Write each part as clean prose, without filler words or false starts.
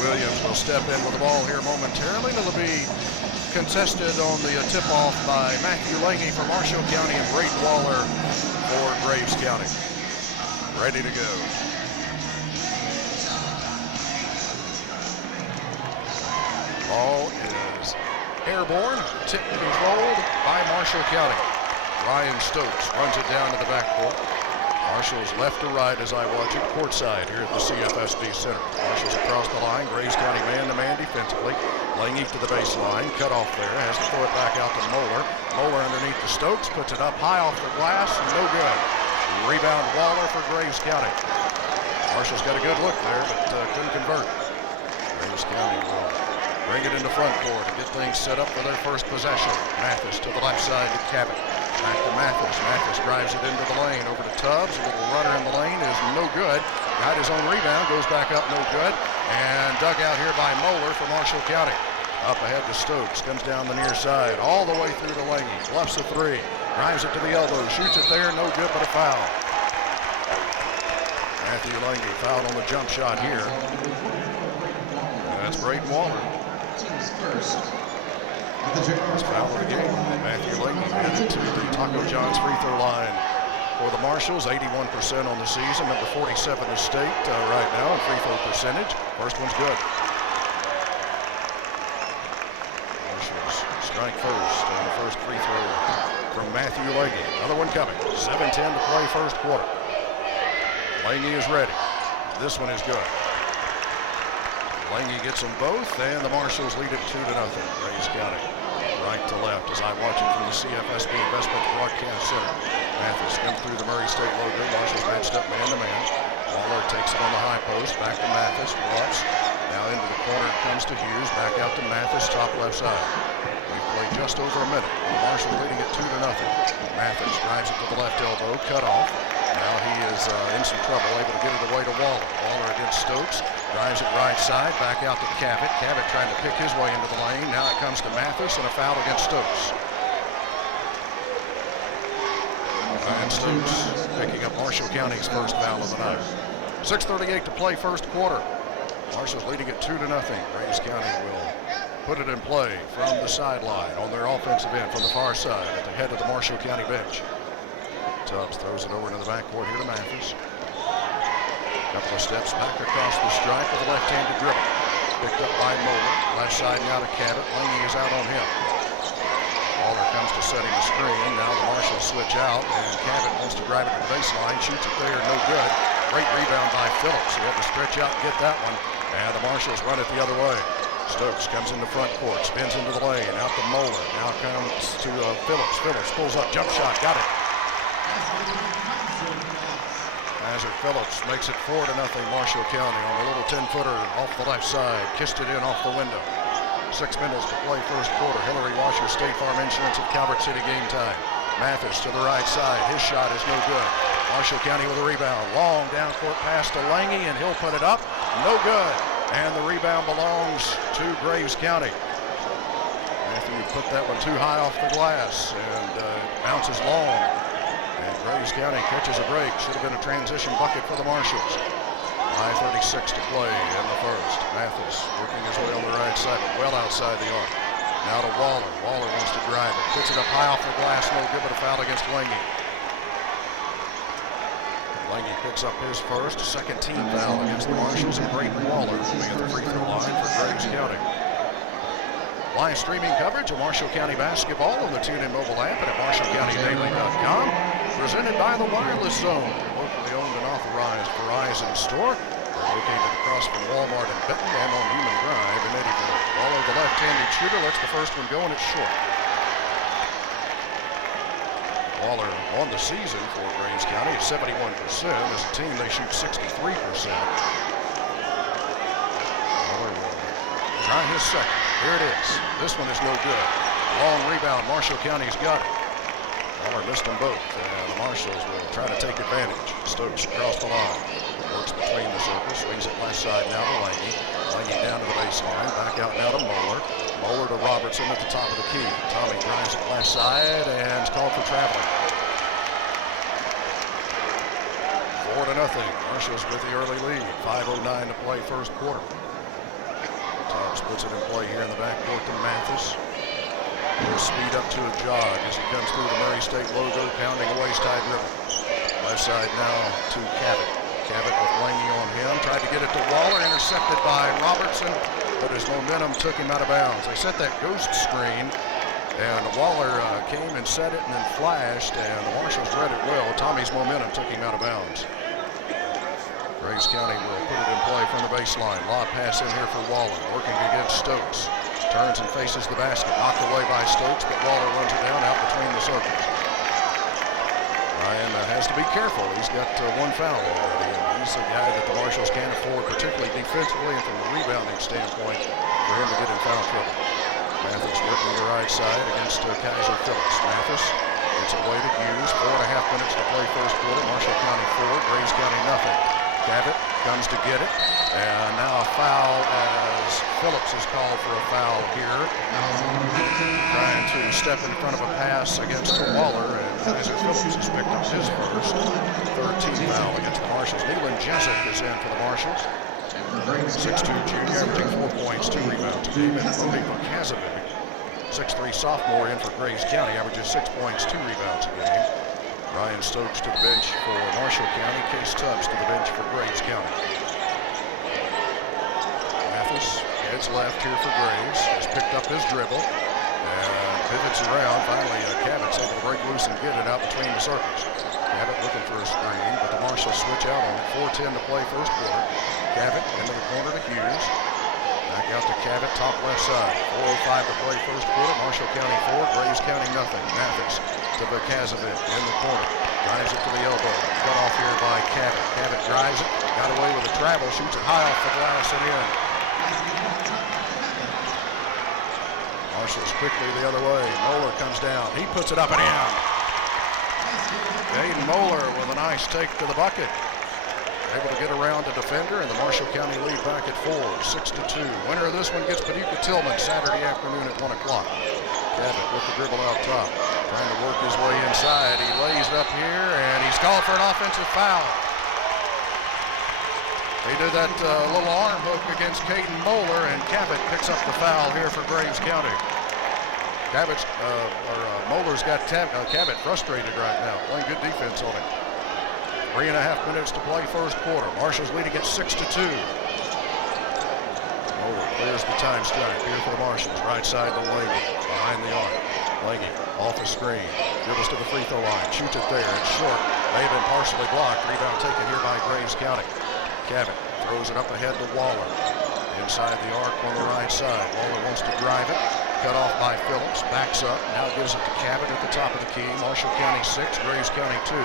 Williams will step in with the ball here momentarily. It'll be contested on the tip-off by Matthew Lange for Marshall County and Braden Waller for Graves County. Ready to go. Ball is airborne, tip controlled by Marshall County. Ryan Stokes runs it down to the backcourt. Marshals left to right as I watch it courtside here at the CFSB Center. Marshals across the line. Graves County man-to-man defensively. Lange to the baseline. Cut off there. Has to throw it back out to Moeller. Moeller underneath the Stokes. Puts it up high off the glass. No good. Rebound Waller for Graves County. Marshals got a good look there, but couldn't convert. Graves County will bring it into front court to get things set up for their first possession. Mathis to the left side to Cabot. Back to Mathis. Mathis drives it into the lane. Over to Tubbs. A little runner in the lane is no good. Got his own rebound. Goes back up. No good. And dug out here by Moeller for Marshall County. Up ahead to Stokes. Comes down the near side. All the way through to Lange. Bluffs a three. Drives it to the elbow. Shoots it there. No good, but a foul. Matthew Lange fouled on the jump shot here. That's Braden Waller. That's foul of the game. Matthew Lange headed to the Taco John's free throw line for the Marshals. 81% on the season, number 47 in the state right now in free throw percentage. First one's good. Marshals strike first on the first free throw from Matthew Lange. Another one coming. 7:10 to play first quarter. Lange is ready. This one is good. Lange gets them both, and the Marshals lead it 2-0. Graves County, right to left as I watch it from the CFSB Investment Broadcast Center. Mathis comes through the Murray State logo. Marshals matched up man-to-man. Waller takes it on the high post. Back to Mathis. Bluffs. Now into the corner. Comes to Hughes. Back out to Mathis. Top left side. We've played just over a minute. The Marshals leading it 2-0. Mathis drives it to the left elbow. Cut off. Now he is in some trouble, able to get it away to Waller. Waller against Stokes, drives it right side, back out to Cabot. Cabot trying to pick his way into the lane. Now it comes to Mathis and a foul against Stokes. And Stokes picking up Marshall County's first foul of the night. 6:38 to play first quarter. Marshall's leading it 2-0. Graves County will put it in play from the sideline on their offensive end from the far side at the head of the Marshall County bench. Tubbs throws it over into the backcourt here to Mathis. Couple of steps back across the stripe with a left-handed dribble. Picked up by Moeller. Left side now to Cabot. Lange is out on him. Waller comes to setting the screen. Now the Marshals switch out, and Cabot wants to drive it to the baseline. Shoots it there, no good. Great rebound by Phillips. He had to stretch out and get that one. And the Marshals run it the other way. Stokes comes into front court, spins into the lane, out to Moeller. Now comes to Phillips. Phillips pulls up, jump shot, got it. Hazard Phillips makes it 4-0 Marshall County on a little 10-footer off the left side. Kissed it in off the window. 6 minutes to play first quarter. Hillary Washer, State Farm Insurance at Calvert City game time. Mathis to the right side. His shot is no good. Marshall County with a rebound. Long down court pass to Lange, and he'll put it up. No good. And the rebound belongs to Graves County. Matthew put that one too high off the glass and bounces long. And Graves County catches a break. Should have been a transition bucket for the Marshals. 5:36 to play in the first. Mathis working his way on the right side, but well outside the arc. Now to Waller. Waller wants to drive it. Puts it up high off the glass. No good, but a foul against Lange. Lange picks up his first, second team foul against the Marshals, and Braden Waller moving at the free throw line for Graves County. Live streaming coverage of Marshall County basketball on the TuneIn mobile app and at MarshallCountyDaily.com. Presented by the Wireless Zone, locally owned and authorized Verizon store. They're located across from Walmart in Benton and on Human Drive in Eddyville. Waller, the left-handed shooter, lets the first one go, and it's short. Waller on the season for Graves County at 71%. As a team, they shoot 63%. Waller will try his second. Here it is. This one is no good. Long rebound. Marshall County's got it. Waller missed them both. And the Marshals will try to take advantage. Stokes across the line. Works between the circles. Swings it left side now to Lange. Lange down to the baseline. Back out now to Moeller. Moeller to Robertson at the top of the key. Tommy drives it left side and is called for traveling. 4-0. Marshals with the early lead. 5:09 to play first quarter. Hobbs puts it in play here in the backcourt to Mathis. He'll speed up to a jog as he comes through the Murray State logo, pounding a waist-high dribble. Left side now to Cabot. Cabot with Lange on him. Tried to get it to Waller, intercepted by Robertson, but his momentum took him out of bounds. They set that ghost screen, and Waller came and set it and then flashed, and the Marshals read it well. Tommy's momentum took him out of bounds. Graves County will put it in play from the baseline. Lob pass in here for Waller, working against Stokes. Turns and faces the basket, knocked away by Stokes, but Waller runs it down out between the circles. Ryan has to be careful. He's got one foul already, and he's a guy that the Marshals can't afford, particularly defensively and from a rebounding standpoint, for him to get in foul trouble. Mathis working the right side against Kaiser Phillips. Mathis gets it away to Hughes. 4.5 minutes to play first quarter. Marshall County 4, Graves County nothing. Cabot comes to get it, and now a foul as Phillips is called for a foul here. Trying to step in front of a pass against Waller, and Kaiser Phillips has picked up his first 13th foul against the Marshals. Nealon Jezik is in for the Marshals. 6'2" junior, averaging 4 points, 2 rebounds a game. And Bodie Vakazovic, 6'3" sophomore, in for Graves County, averages 6 points, 2 rebounds a game. Ryan Stokes to the bench for Marshall County. Case Tubbs to the bench for Graves County. Mathis heads left here for Graves. Has picked up his dribble and pivots around. Finally, Cabot's able to break loose and get it out between the circles. Cabot looking for a screen, but the Marshals switch out on it. 4:10 to play first quarter. Cabot into the corner to Hughes. Back out to Cabot, top left side. 4:05 to play first quarter. Marshall County 4, Graves County nothing. Mathis to Vakazovic in the corner. Drives it to the elbow. Cut off here by Cabot. Cabot drives it. Got away with a travel. Shoots it high off the glass and in. Marshals quickly the other way. Moeller comes down. He puts it up and in. Aiden Moeller with a nice take to the bucket. Able to get around the defender, and the Marshall County lead back at 4, 6-2. Winner of this one gets Paducah Tilghman Saturday afternoon at 1 o'clock. Cabot with the dribble out top. Trying to work his way inside. He lays it up here, and he's called for an offensive foul. They did that little arm hook against Caden Moeller, and Cabot picks up the foul here for Graves County. Moeller's got Cabot frustrated right now, playing good defense on him. 3.5 minutes to play first quarter. Marshals leading at 6-2. Moeller clears the time strike here for the Marshals. Right side to Lange, behind the arc. Lange off the screen, dribbles to the free throw line, shoots it there. It's short. May have been partially blocked. Rebound taken here by Graves County. Cabot throws it up ahead to Waller. Inside the arc on the right side. Waller wants to drive it. Cut off by Phillips. Backs up. Now gives it to Cabot at the top of the key. Marshall County 6, Graves County 2.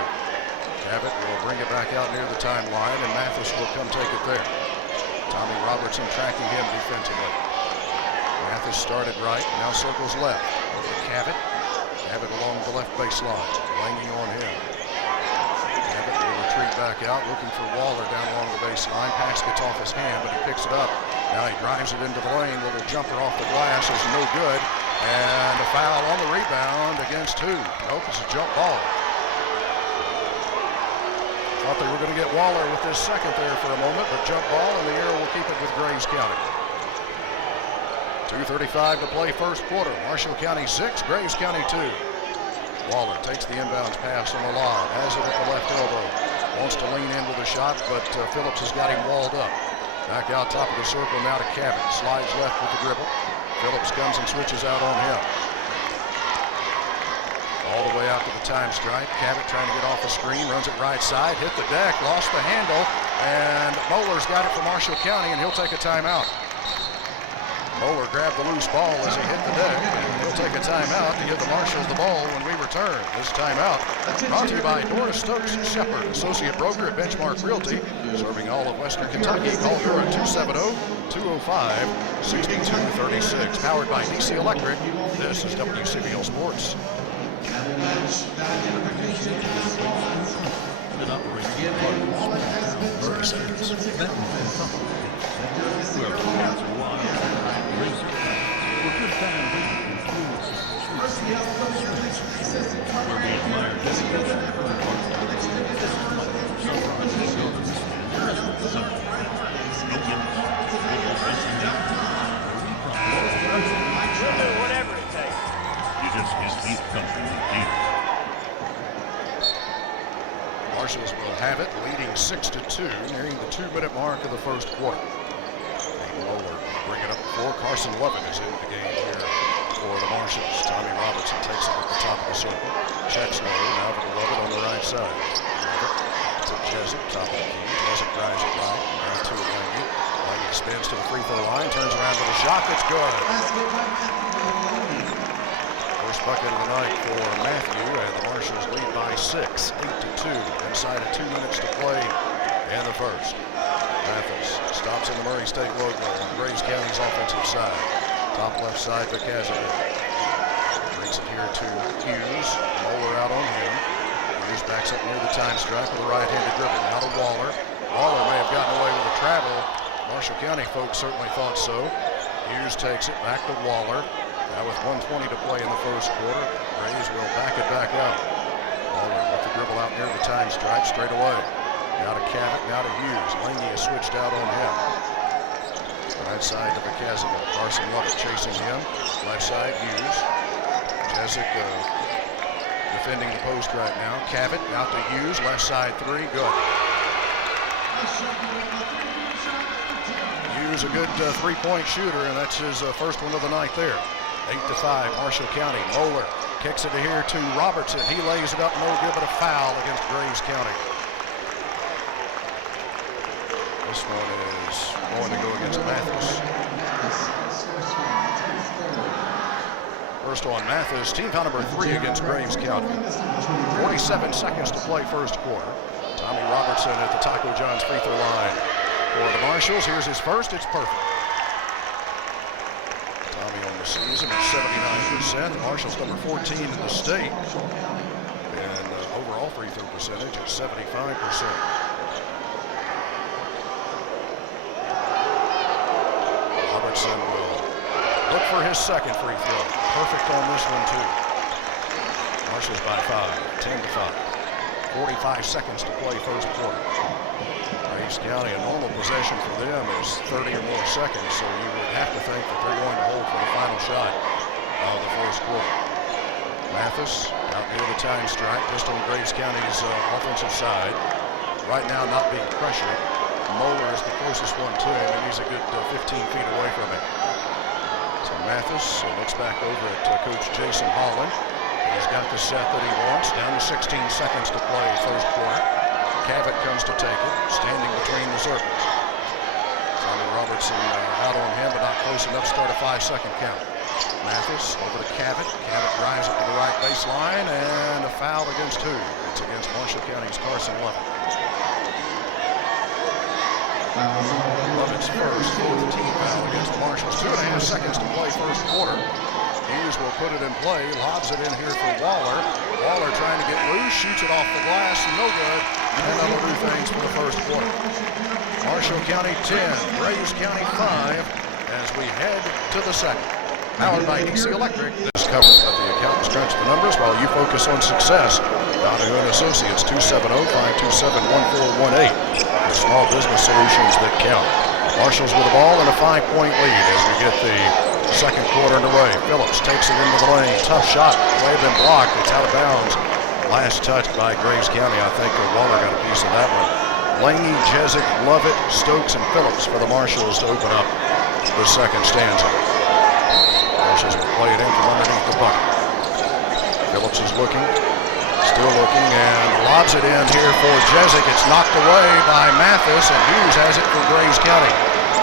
Cabot will bring it back out near the timeline, and Mathis will come take it there. Tommy Robertson tracking him defensively. Mathis started right, now circles left. Over to Cabot. Cabot along the left baseline. Lange on him. Cabot will retreat back out, looking for Waller down along the baseline. Pass gets off his hand, but he picks it up. Now he drives it into the lane. Little jumper off the glass is no good. And a foul on the rebound against who? Nope, it's a jump ball. Thought they were going to get Waller with this second there for a moment, but jump ball, and the arrow will keep it with Graves County. 2:35 to play first quarter. Marshall County 6, Graves County 2. Waller takes the inbounds pass on the lob, has it at the left elbow. Wants to lean in with a shot, but Phillips has got him walled up. Back out top of the circle now to Cabot. Slides left with the dribble. Phillips comes and switches out on him. All the way out to the time stripe. Cabot trying to get off the screen, runs it right side, hit the deck, lost the handle, and Moeller's got it for Marshall County, and he'll take a timeout. Moeller grabbed the loose ball as he hit the deck, and he'll take a timeout to give the Marshals the ball when we return. This timeout brought to you by Doris Stokes Shepherd, associate broker at Benchmark Realty, serving all of Western Kentucky. Call her at 270-205-6236. Powered by DC Electric. This is WCBL Sports. Marshals will have it, leading 6-2, nearing the 2-minute mark of the first quarter. Moeller bring it up the floor. Carson Lovett is in the game here for the Marshals. Tommy Robertson takes it at the top of the circle. Checks low, now to Lovett on the right side. Lovett to Jessup, top of the key. Jessup drives it right, now to Lange. Lange spins to the free throw line, turns around with a shot that's good. First bucket of the night for Matthew, and the Marshals lead by 6, 8-2, inside of 2 minutes to play in the first. Mathis stops in the Murray State logo on Graves County's offensive side. Top left side to Casimir. Brings it here to Hughes. Moeller out on him. Hughes backs up near the time stripe with a right-handed dribble. Now to Waller. Waller may have gotten away with the travel. Marshall County folks certainly thought so. Hughes takes it back to Waller. Now with 1:20 to play in the first quarter, Graves will back it back up. Waller with the dribble out near the time stripe straight away. Now to Cavett, now to Hughes. Lange has switched out on him. Right side to Casimir. Carson Lovett chasing him. Left side, Hughes. Jessup defending the post right now. Cavett out to Hughes. Left side three, good. Hughes a good three-point shooter, and that's his first one of the night there. 8-5, Marshall County. Moeller kicks it here to Robertson. He lays it up, no good, but a foul against Graves County. This one is going to go against Mathis. First on Mathis, team foul number 3 against Graves County. 47 seconds to play first quarter. Tommy Robertson at the Taco John's free throw line for the Marshals. Here's his first, it's perfect. Tommy on the season at 79%. The Marshals number 14 in the state. And overall free throw percentage at 75%. Robertson will look for his second free throw. Perfect on this one, too. Marshals by 5, 10-5. 45 seconds to play first quarter. Graves County, a normal possession for them is 30 or more seconds, so you would have to think that they're going to hold for the final shot of the first quarter. Mathis out near the time stripe, just on Graves County's offensive side. Right now not being pressured. Moeller is the closest one to him, and he's a good 15 feet away from him. So Mathis looks back over at Coach Jason Holland. He's got the set that he wants. Down to 16 seconds to play first quarter. Cavett comes to take it, standing between the circles. Tommy Robertson out on him, but not close enough to start a 5-second count. Mathis over to Cavett. Cavett drives it to the right baseline, and a foul against who? It's against Marshall County's Carson Lovett. Lovett's first, 4th team foul against the Marshals. 2.5 seconds to play first quarter. Hughes will put it in play, lobs it in here for Waller. Waller trying to get loose, shoots it off the glass, no good, and that'll do things for the first quarter. Marshall County 10, Graves County 5, as we head to the second. Powered by DC Electric. This covers that the accountants crunch the numbers while you focus on success. Donohoo and Associates, 270-527-1418. The small business solutions that count. Marshals with the ball and a 5-point lead as we get the second quarter underway. Phillips takes it into the lane. Tough shot. May have been blocked. It's out of bounds. Last touch by Graves County. I think Waller got a piece of that one. Lange, Jessup, Lovett, Stokes, and Phillips for the Marshals to open up the second stanza. Marshals will play it in from underneath the bucket. Phillips is looking. Still looking and lobs it in here for Jessup. It's knocked away by Mathis, and Hughes has it for Graves County.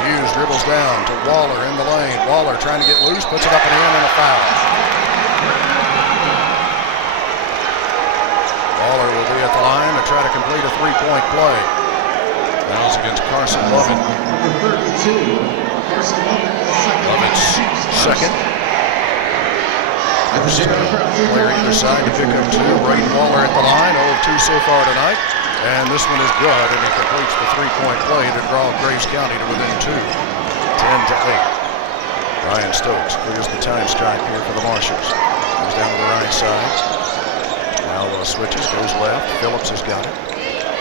Hughes dribbles down to Waller in the lane. Waller trying to get loose, puts it up and in, and a foul. Waller will be at the line to try to complete a 3-point play. Now it's against Carson Lovett. Lovett's second. First player either side to pick up 2. Braden Waller at the line, 0 of 2 so far tonight. And this one is good, and he completes the 3-point play to draw Graves County to within 2, 10-8. Ryan Stokes clears the time stripe here for the Marshals. Goes down to the right side. Now switches, goes left. Phillips has got it.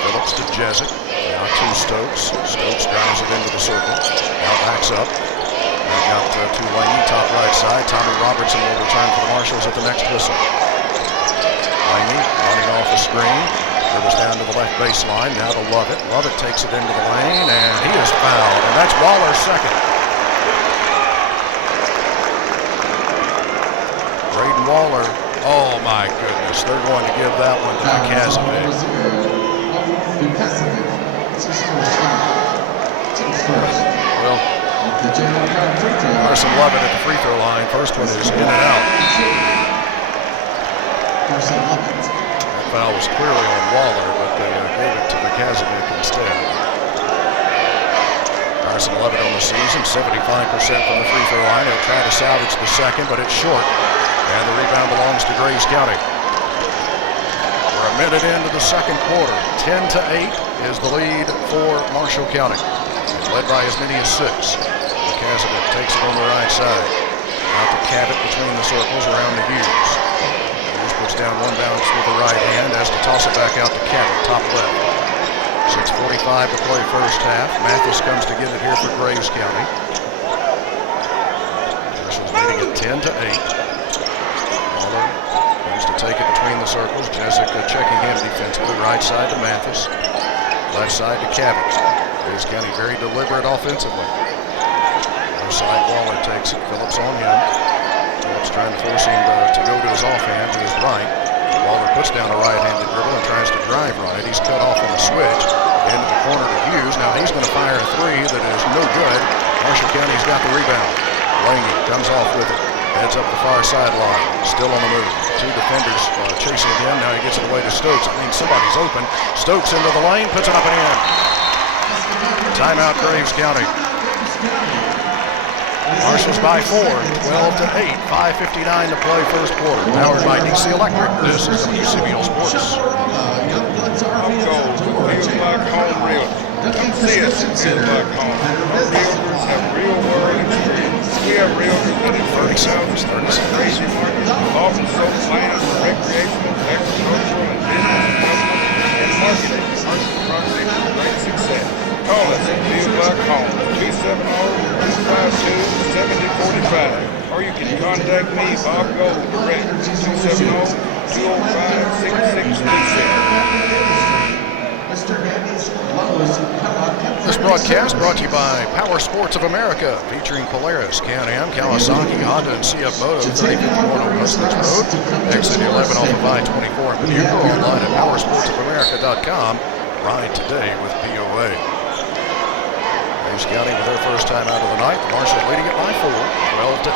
Phillips to Jessup. Now to Stokes. Stokes drives it into the circle. Now backs up. Back out to Laney, top right side. Tommy Robertson will return for the Marshals at the next whistle. Laney running off the screen. Dribbles down to the left baseline. Now to Lovett. Lovett takes it into the lane, and he is fouled. And that's Waller's second. Braden Waller. Oh, my goodness. They're going to give that one to McCaskill. Well, Carson Lovett at the free throw line. First one is in and out. That foul was clearly on Waller, but they gave it to McCaskill instead. Carson Lovett on the season, 75% from the free throw line. He'll try to salvage the second, but it's short. And the rebound belongs to Graves County. We're a minute into the second quarter. 10-8 is the lead for Marshall County. Led by as many as 6. McCaskill takes it on the right side. Out to Cabot between the circles around the Hughes. Hughes puts down one bounce with the right hand, has to toss it back out to Cabot, top left. 6:45 to play first half. Mathis comes to get it here for Graves County. Marshall's leading at 10-8. Waller goes to take it between the circles. Jessica checking him defensively. Right side to Mathis. Left side to Cabot. Graves County very deliberate offensively. Left side, Waller takes it. Phillips on him. Phillips trying to force him to go to his offhand, to his right. Waller puts down a right-handed dribble and tries to drive right. He's cut off on a switch into the corner to Hughes. Now he's going to fire a three that is no good. Marshall County's got the rebound. Laney comes off with it. Heads up the far sideline. Still on the move. Two defenders chasing him. Now he gets it away to Stokes. That means somebody's open. Stokes into the lane. Puts it up and in. Timeout, Graves County. Marshals by 4, 12-8, 5:59 to play first quarter. Powered by DC Electric. This is WCBL Sports. Come see us and feel like home. Our realtors have real world experience. We have realtors that have 30,000 crazy market, often sold land for recreational, agricultural, and business development and marketing. Commercial property for great success. Call us at Feel Like Home, 270-252-7045. Or you can contact me, Bob Gold, direct, 270-205-6636. This broadcast brought to you by Power Sports of America, featuring Polaris, Can-Am, Kawasaki, Honda, and CF Moto, 3051 on Westlands Road, exit 11 off of I-24 in Paducah, online at powersportsofamerica.com. Ride today with POA. Graves County with their first time out of the night. The Marshals leading it by 4, 12-8.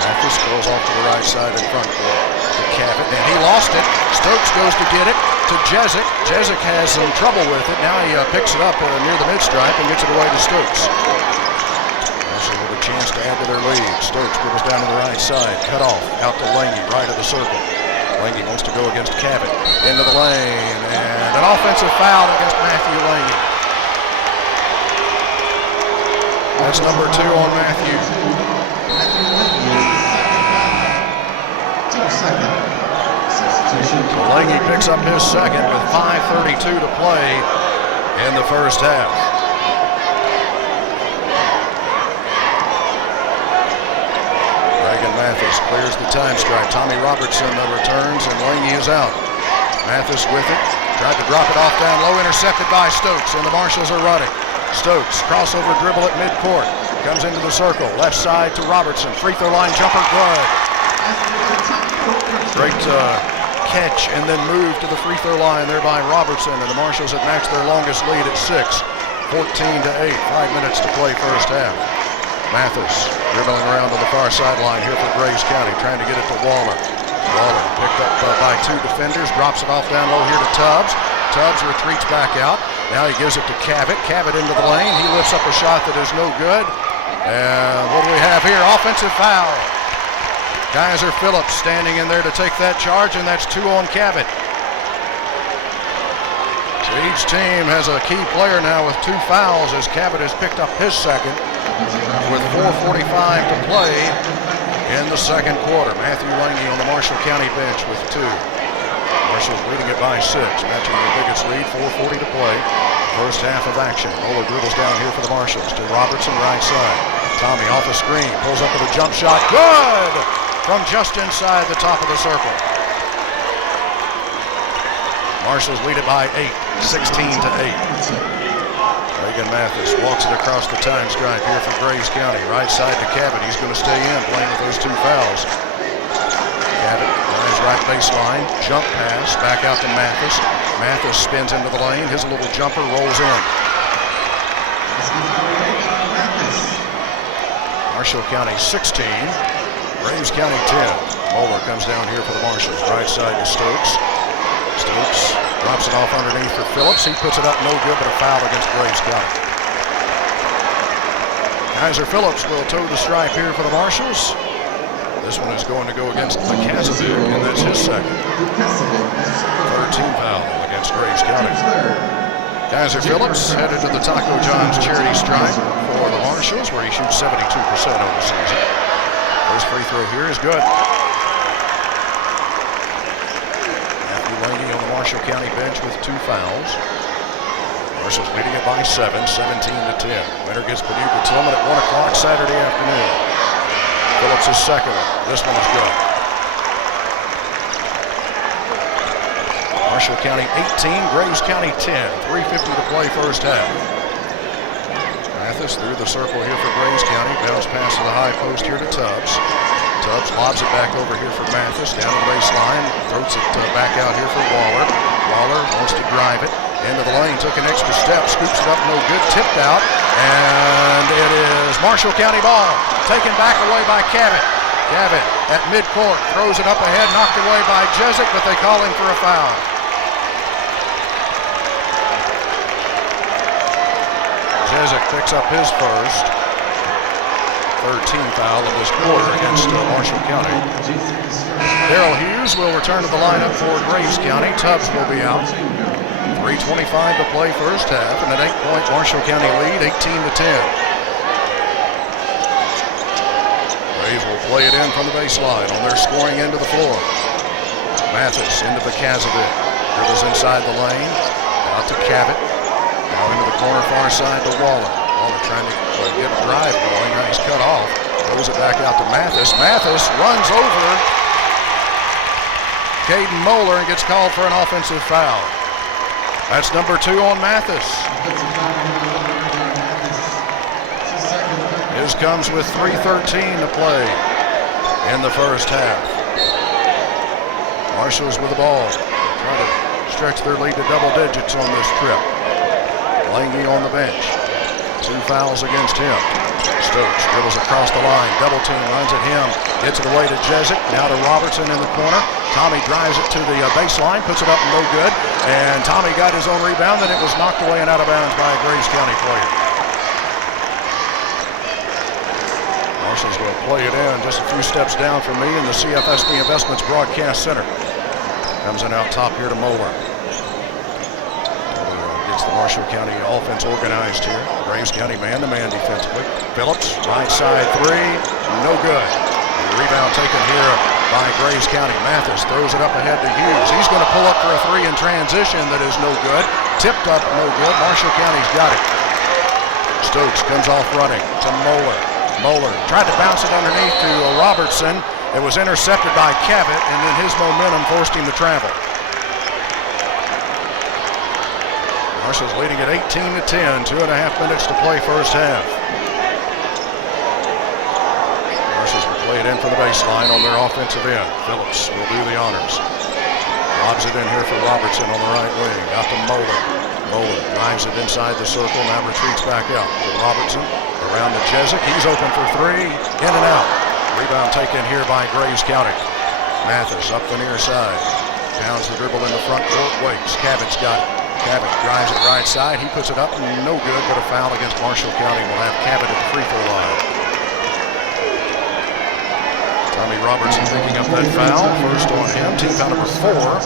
Mathis curls off to the right side in front court to Cabot, and he lost it. Stokes goes to get it to Jezik. Jezik has some trouble with it. Now he picks it up near the mid-stripe and gets it away to Stokes. Marshall with a chance to add to their lead. Stokes dribbles down to the right side, cut off, out to Laney, right of the circle. Laney wants to go against Cabot, into the lane, and an offensive foul against Matthew Laney. That's number 2 on Matthew. Laney picks up his second with 5:32 to play in the first half. Reagan Mathis clears the time stripe. Tommy Robertson returns, and Laney is out. Mathis with it. Tried to drop it off down low, intercepted by Stokes, and the Marshals are running. Stokes, crossover dribble at midcourt. Comes into the circle. Left side to Robertson. Free throw line jumper, good. Great catch and then move to the free throw line there by Robertson, and the Marshals have matched their longest lead at 6, 14-8, 5 minutes to play first half. Mathis dribbling around to the far sideline here for Graves County, trying to get it to Waller. Waller picked up by 2 defenders, drops it off down low here to Tubbs. Tubbs retreats back out. Now he gives it to Cabot. Cabot into the lane. He lifts up a shot that is no good. And what do we have here? Offensive foul. Kaiser Phillips standing in there to take that charge, and that's 2 on Cabot. So each team has a key player now with 2 fouls as Cabot has picked up his second with 4:45 to play in the second quarter. Matthew Laney on the Marshall County bench with 2. Marshall's leading it by 6, matching their biggest lead, 4:40 to play. First half of action. Moeller dribbles down here for the Marshals to Robertson, right side. Tommy off a screen, pulls up with a jump shot. Good! From just inside the top of the circle. Marshals lead it by 8, 16-8. Reagan Mathis walks it across the time stripe here for Graves County. Right side to Cabot. He's going to stay in, playing with those 2 fouls. Cabot lines right baseline. Jump pass. Back out to Mathis. Mathis spins into the lane. His little jumper rolls in. Marshall County 16. Graves County 10. Moeller comes down here for the Marshals. Right side to Stokes. Stokes drops it off underneath for Phillips. He puts it up no good, but a foul against Graves County. Kaiser Phillips will toe the stripe here for the Marshals. This one is going to go against McCazovic, and that's his second. Third team foul against Graves County. Kaiser Phillips headed to the Taco John's charity stripe for the Marshals, where he shoots 72% on the season. First free throw here is good. Laney on the Marshall County bench with 2 fouls. Marshall's leading it by 7, 17-10. Winner gets Paducah Tilghman at 1 o'clock Saturday afternoon. Phillips' second one. This one is good. Marshall County 18, Graves County 10. 3:50 to play first half. Mathis through the circle here for Graves County. Bounce pass to the high post here to Tubbs. Tubbs lobs it back over here for Mathis, down the baseline, throws it back out here for Waller. Waller wants to drive it into the lane, took an extra step, scoops it up, no good, tipped out, and it is Marshall County ball, taken back away by Cabot. Cabot at midcourt, throws it up ahead, knocked away by Jezik, but they call him for a foul. Jezik picks up his first. Third team foul of this quarter against Marshall County. Darrell Hughes will return to the lineup for Graves County. Tubbs will be out. 3:25 to play first half, and an 8-point Marshall County lead, 18-10. Graves will play it in from the baseline on their scoring end of the floor. Mathis into McCazovic. Dribbles inside the lane. Out to Cabot. Now into the corner far side to Waller. Waller trying to get a drive going. Now he's cut off. Throws it back out to Mathis. Mathis runs over Caden Moeller and gets called for an offensive foul. That's number 2 on Mathis. His comes with 3:13 to play in the first half. Marshals with the ball. Trying to stretch their lead to double digits on this trip. Lange on the bench. 2 fouls against him. Stokes dribbles across the line. Double team runs at him. Gets it away to Jezik. Now to Robertson in the corner. Tommy drives it to the baseline. Puts it up no good. And Tommy got his own rebound. Then it was knocked away and out of bounds by a Graves County player. Marshals will play it in just a few steps down from me in the CFSB Investments Broadcast Center. Comes in out top here to Moeller. Gets the Marshall County offense organized here. Graves County man-to-man defensively. Phillips, right side 3, no good. The rebound taken here by Graves County. Mathis throws it up ahead to Hughes. He's going to pull up for a 3 in transition that is no good. Tipped up, no good. Marshall County's got it. Stokes comes off running to Moeller. Moeller tried to bounce it underneath to Robertson. It was intercepted by Cabot, and then his momentum forced him to travel. Marshall's leading at 18-10, 2.5 minutes to play first half. Marshall's will play it in for the baseline on their offensive end. Phillips will do the honors. Lobs it in here for Robertson on the right wing. Out to Moeller. Moeller drives it inside the circle, now retreats back out to Robertson. Around to Jezik. He's open for 3. In and out. Rebound taken here by Graves County. Mathis up the near side. Downs the dribble in the front court. Waits. Cabot's got it. Cabot drives it right side. He puts it up. No good, but a foul against Marshall County. Will have Cabot at the free throw line. Tommy Robertson picking up that foul. First on him. Team foul number 4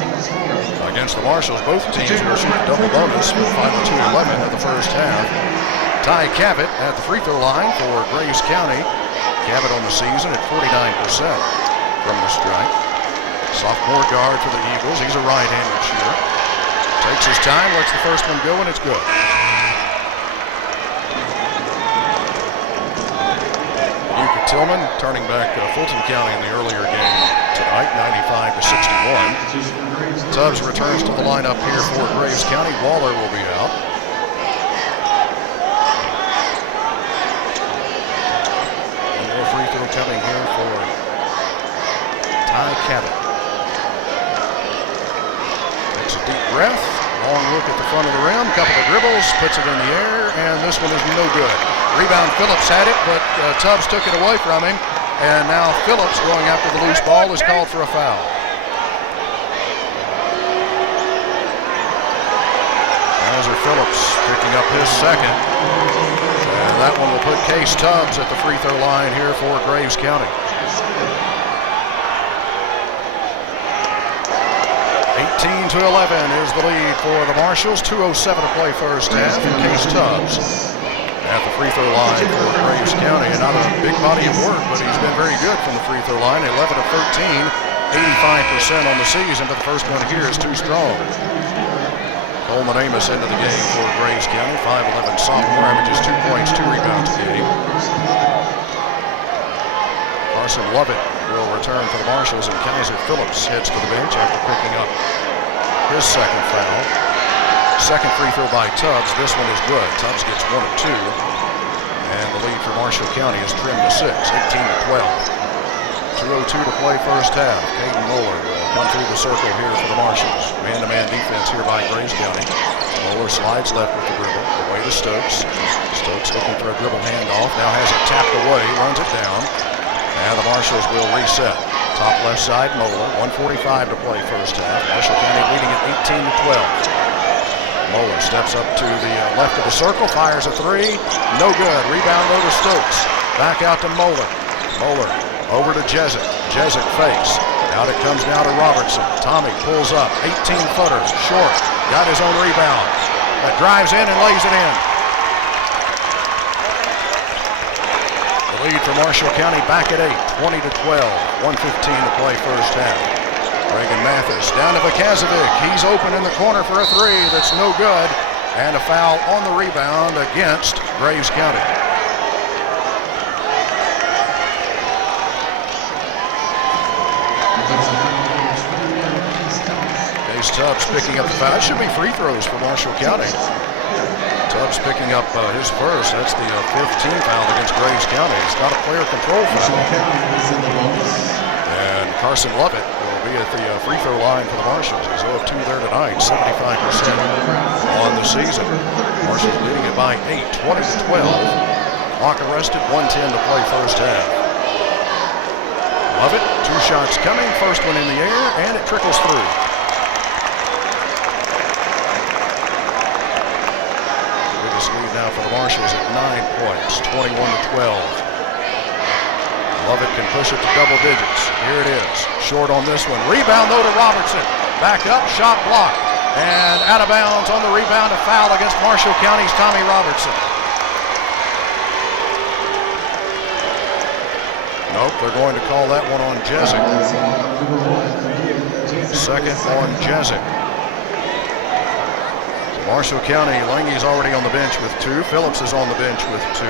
against the Marshals. Both teams will shoot a double bonus with 5:02:11 in the first half. Ty Cabot at the free throw line for Graves County. Cabot on the season at 49% from the stripe. Sophomore guard for the Eagles. He's a right-handed shooter. Takes his time, lets the first one go, and it's good. Tilghman turning back Fulton County in the earlier game tonight, 95-61. Tubbs returns to the lineup here for Graves County. Waller will be out. One more free throw coming here for Ty Cabot. Takes a deep breath. Long look at the front of the rim, couple of dribbles, puts it in the air, and this one is no good. Rebound, Phillips had it, but Tubbs took it away from him, and now Phillips going after the loose ball is called for a foul. Kaiser Phillips picking up his second, and that one will put Case Tubbs at the free throw line here for Graves County. 18-11 is the lead for the Marshals. 2:07 to play first half. And Case Tubbs at the free throw line for Graves County. And not a big body of work, but he's been very good from the free throw line. 11 of 13, 85% on the season, but the first one here is too strong. Coleman Amos into the game for Graves County. 5'11" sophomore, averages 2 points, 2 rebounds a game. Carson Lovett will return for the Marshals, and Kaiser Phillips heads to the bench after picking up his second foul. Second free throw by Tubbs. This one is good. Tubbs gets 1 of 2. And the lead for Marshall County is trimmed to 6, 18-12. 2:02 to play first half. Caden Moeller will come through the circle here for the Marshals. Man-to-man defense here by Graves County. Moeller slides left with the dribble. Away to Stokes. Stokes looking for a dribble handoff. Now has it tapped away. Runs it down. And the Marshals will reset. Top left side, Moeller. 1:45 to play first half. Marshall County leading at 18-12. Moeller steps up to the left of the circle, fires a 3. No good. Rebound though to Stokes. Back out to Moeller. Moeller over to Jezik. Jezik fakes. Out it comes now to Robertson. Tommy pulls up. 18-footer. Short. Got his own rebound. Drives in and lays it in. Lead for Marshall County back at 8, 20-12, 1:15 to play first half. Reagan Mathis down to Vakazovic. He's open in the corner for a 3 that's no good, and a foul on the rebound against Graves County. Case Tubbs picking up the foul. It should be free throws for Marshall County. Tubbs picking up his first. That's the 5th team foul against Graves County. It's not a player control foul. And Carson Lovett will be at the free throw line for the Marshals. He's 0 of 2 there tonight, 75% on the season. Marshals leading it by 8, 20-12. Clock arrested, 1:10 to play first half. Lovett, 2 shots coming. First one in the air, and it trickles through. Lead now for the Marshals at 9 points, 21-12. Lovett can push it to double digits. Here it is. Short on this one. Rebound though to Robertson. Back up, shot blocked. And out of bounds on the rebound, a foul against Marshall County's Tommy Robertson. Nope, they're going to call that one on Jezik. Second on Jezik. Marshall County, Lange's already on the bench with 2. Phillips is on the bench with 2.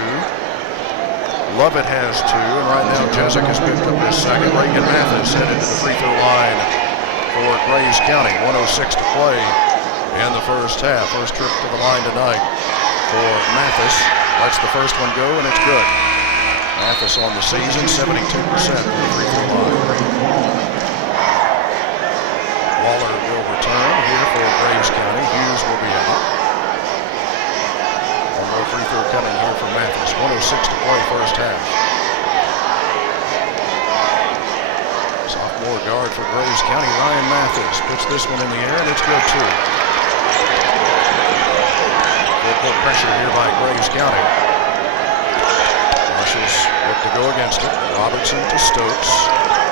Lovett has 2, and right now Jezik has picked up his second. Reagan Mathis headed to the free throw line for Graves County. 1:06 to play in the first half. First trip to the line tonight for Mathis. Lets the first one go, and it's good. Mathis on the season, 72% from the free throw line. Waller will return here for Graves County. Hughes will be out. One more free throw coming here from Mathis. 1:06 to play first half. Sophomore guard for Graves County, Ryan Mathis. Puts this one in the air, and it's good too. Full court pressure here by Graves County. Marshals look to go against it. Robertson to Stokes.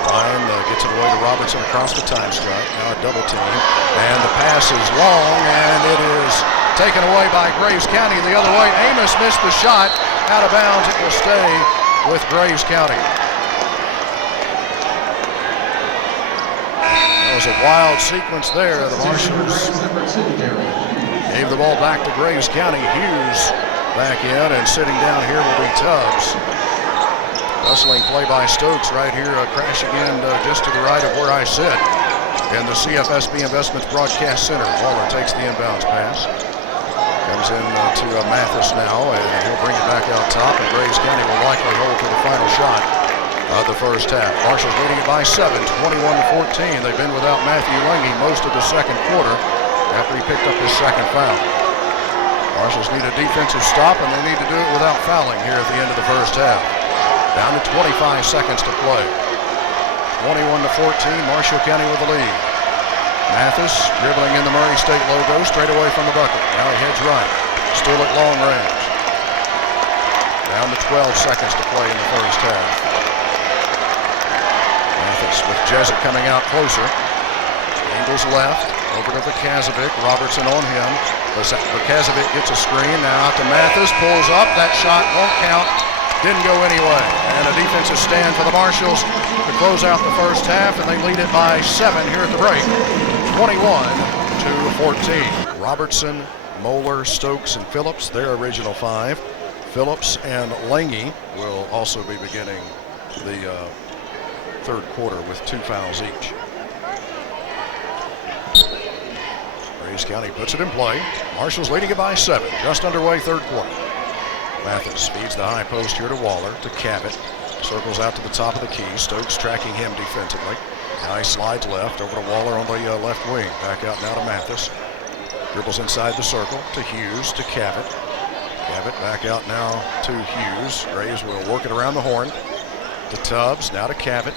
Ryan gets it away to Robertson across the time stripe. Now a double team. And the pass is long, and it is taken away by Graves County the other way. Amos missed the shot. Out of bounds. It will stay with Graves County. That was a wild sequence there. The Marshals gave the ball back to Graves County. Hughes back in, and sitting down here will be Tubbs. Hustling play by Stokes right here, crashing in just to the right of where I sit in the CFSB Investments Broadcast Center. Waller takes the inbounds pass. Comes in to Mathis now, and he'll bring it back out top, and Graves County will likely hold for the final shot of the first half. Marshals leading it by 7, 21-14. They've been without Matthew Lange most of the second quarter after he picked up his second foul. Marshals need a defensive stop, and they need to do it without fouling here at the end of the first half. Down to 25 seconds to play. 21-14, Marshall County with the lead. Mathis dribbling in the Murray State logo straight away from the bucket. Now he heads right, still at long range. Down to 12 seconds to play in the first half. Mathis with Jesup coming out closer. Angles left, over to Vukazovic. Robertson on him. Vukazovic gets a screen, now out to Mathis, pulls up. That shot won't count. Didn't go anyway. And a defensive stand for the Marshals to close out the first half, and they lead it by 7 here at the break. 21-14. Robertson, Moeller, Stokes, and Phillips, their original 5. Phillips and Lange will also be beginning the third quarter with 2 fouls each. Graves County puts it in play. Marshals leading it by 7. Just underway third quarter. Mathis feeds the high post here to Waller, to Cabot. Circles out to the top of the key. Stokes tracking him defensively. Now he slides left over to Waller on the left wing. Back out now to Mathis. Dribbles inside the circle to Hughes, to Cabot. Cabot back out now to Hughes. Graves will work it around the horn. To Tubbs, now to Cabot.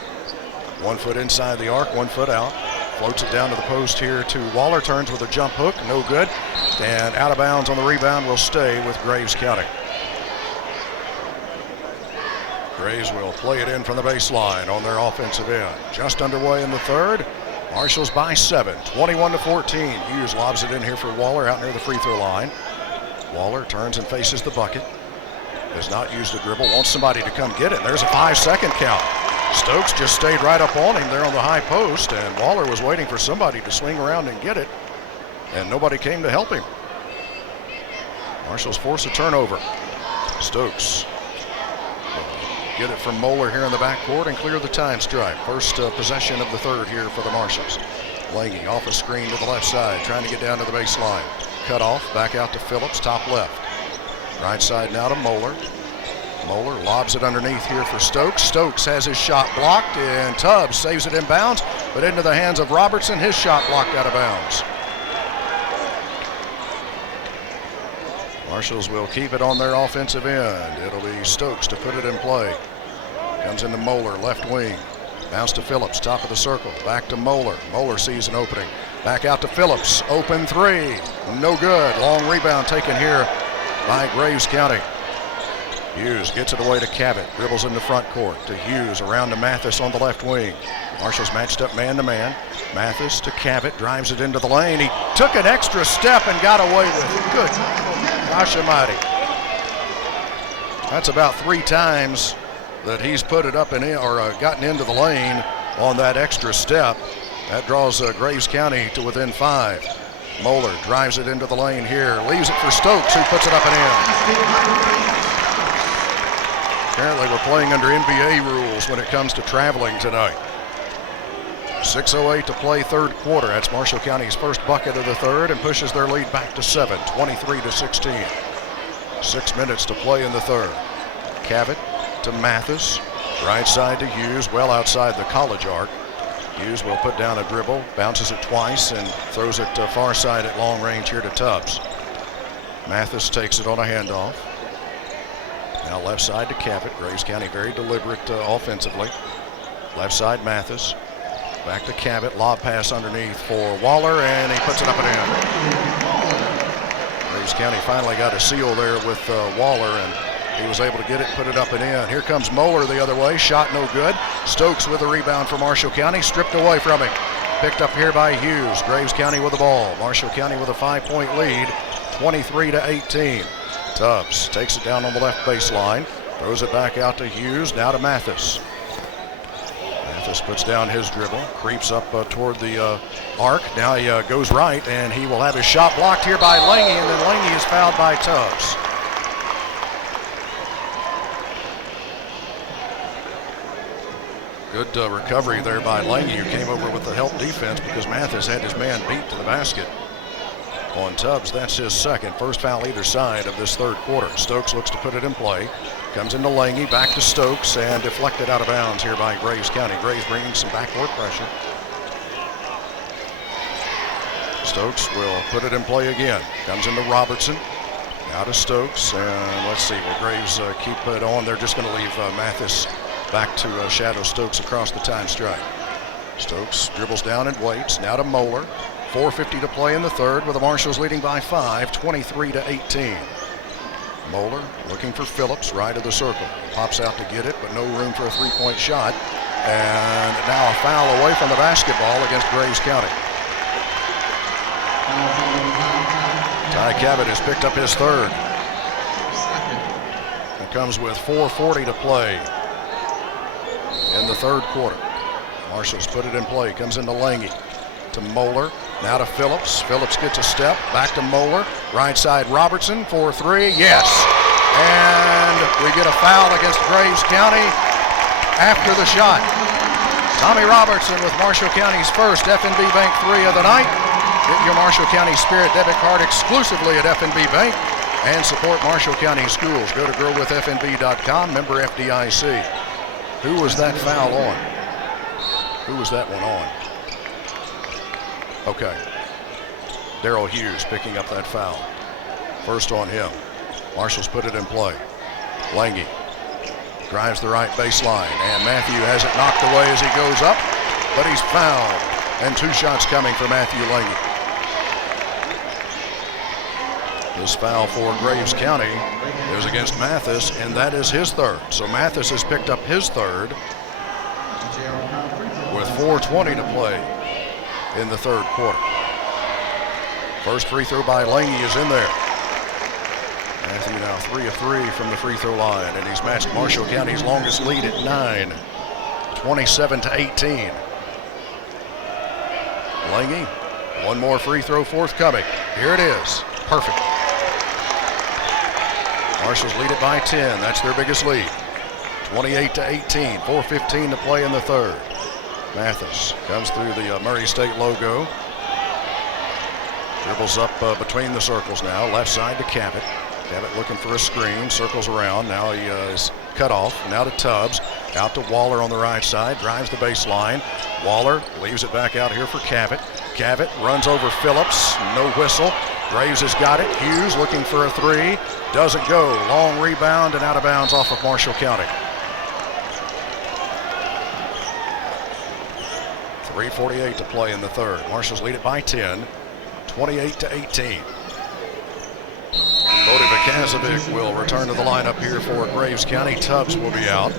1 foot inside the arc, 1 foot out. Floats it down to the post here to Waller. Turns with a jump hook, no good. And out of bounds on the rebound will stay with Graves County. Graves will play it in from the baseline on their offensive end. Just underway in the third. Marshals by 7, 21-14. Hughes lobs it in here for Waller out near the free throw line. Waller turns and faces the bucket. Does not use the dribble, wants somebody to come get it. There's a 5-second count. Stokes just stayed right up on him there on the high post, and Waller was waiting for somebody to swing around and get it, and nobody came to help him. Marshals force a turnover. Stokes get it from Moeller here in the backcourt and clear the time stripe. First possession of the third here for the Marshals. Lange off a screen to the left side, trying to get down to the baseline. Cut off, back out to Phillips, top left. Right side now to Moeller. Moeller lobs it underneath here for Stokes. Stokes has his shot blocked, and Tubbs saves it in bounds, but into the hands of Robertson. His shot blocked out of bounds. Marshals will keep it on their offensive end. It'll be Stokes to put it in play. Comes into Moeller, left wing. Bounce to Phillips, top of the circle. Back to Moeller. Moeller sees an opening. Back out to Phillips. Open 3. No good. Long rebound taken here by Graves County. Hughes gets it away to Cabot. Dribbles in the front court to Hughes. Around to Mathis on the left wing. Marshals matched up man-to-man. Mathis to Cabot. Drives it into the lane. He took an extra step and got away with it. Good gosh almighty. That's about 3 times that he's put it up and in, or gotten into the lane on that extra step. That draws Graves County to within 5. Moeller drives it into the lane here. Leaves it for Stokes, who puts it up and in. Apparently we're playing under NBA rules when it comes to traveling tonight. 6:08 to play third quarter. That's Marshall County's first bucket of the third and pushes their lead back to 7, 23-16. 6 minutes to play in the third. Cabot to Mathis. Right side to Hughes, well outside the college arc. Hughes will put down a dribble, bounces it twice, and throws it far side at long range here to Tubbs. Mathis takes it on a handoff. Now left side to Cabot. Graves County very deliberate offensively. Left side Mathis. Back to Cabot. Lob pass underneath for Waller, and he puts it up and in. Graves County finally got a seal there with Waller, and he was able to get it, put it up and in. Here comes Moeller the other way. Shot no good. Stokes with a rebound for Marshall County. Stripped away from him. Picked up here by Hughes. Graves County with the ball. Marshall County with a 5-point lead, 23-18. Tubbs takes it down on the left baseline. Throws it back out to Hughes. Now to Mathis. Mathis puts down his dribble. Creeps up toward the arc. Now he goes right, and he will have his shot blocked here by Lange, and then Lange is fouled by Tubbs. Good recovery there by Lange, who came over with the help defense because Mathis had his man beat to the basket. On Tubbs, that's his second. First foul either side of this third quarter. Stokes looks to put it in play. Comes into Lange, back to Stokes, and deflected out of bounds here by Graves County. Graves bringing some backcourt pressure. Stokes will put it in play again. Comes into Robertson. Now to Stokes, and let's see, will Graves keep it on? They're just going to leave Mathis back to shadow Stokes across the time stripe. Stokes dribbles down and waits. Now to Moeller. 4:50 to play in the third, with the Marshals leading by 5, 23-18. Moeller looking for Phillips, right of the circle. Pops out to get it, but no room for a three-point shot. And now a foul away from the basketball against Graves County. Ty Cabot has picked up his third. It comes with 4:40 to play in the third quarter. Marshals put it in play. Comes into Lange. To Moeller. Now to Phillips. Phillips gets a step. Back to Moeller. Right side Robertson for 3. Yes. And we get a foul against Graves County after the shot. Tommy Robertson with Marshall County's first FNB Bank 3 of the night. Get your Marshall County Spirit debit card exclusively at FNB Bank and support Marshall County schools. Go to growwithfnb.com, member FDIC. Who was that foul on? Who was that one on? Okay. Darrell Hughes picking up that foul. First on him. Marshals put it in play. Lange drives the right baseline, and Matthew has it knocked away as he goes up, but he's fouled. And 2 shots coming for Matthew Lange. This foul for Graves County is against Mathis, and that is his third. So Mathis has picked up his third with 4:20 to play in the third quarter. First free throw by Lange is in there. Matthew now 3 of 3 from the free throw line, and he's matched Marshall County's longest lead at 9, 27-18. Lange, one more free throw forthcoming. Here it is. Perfect. Marshals lead it by 10. That's their biggest lead. 28-18. 4:15 to play in the third. Mathis comes through the Murray State logo. Dribbles up between the circles now. Left side to Cabot. Cabot looking for a screen. Circles around. Now he is cut off. Now to Tubbs. Out to Waller on the right side. Drives the baseline. Waller leaves it back out here for Cabot. Cabot runs over Phillips. No whistle. Graves has got it. Hughes looking for a 3. Doesn't go. Long rebound and out of bounds off of Marshall County. 3:48 to play in the third. Marshals lead it by 10, 28-18. Cody Vakazovic will return to the lineup here for Graves County. Tubbs will be out.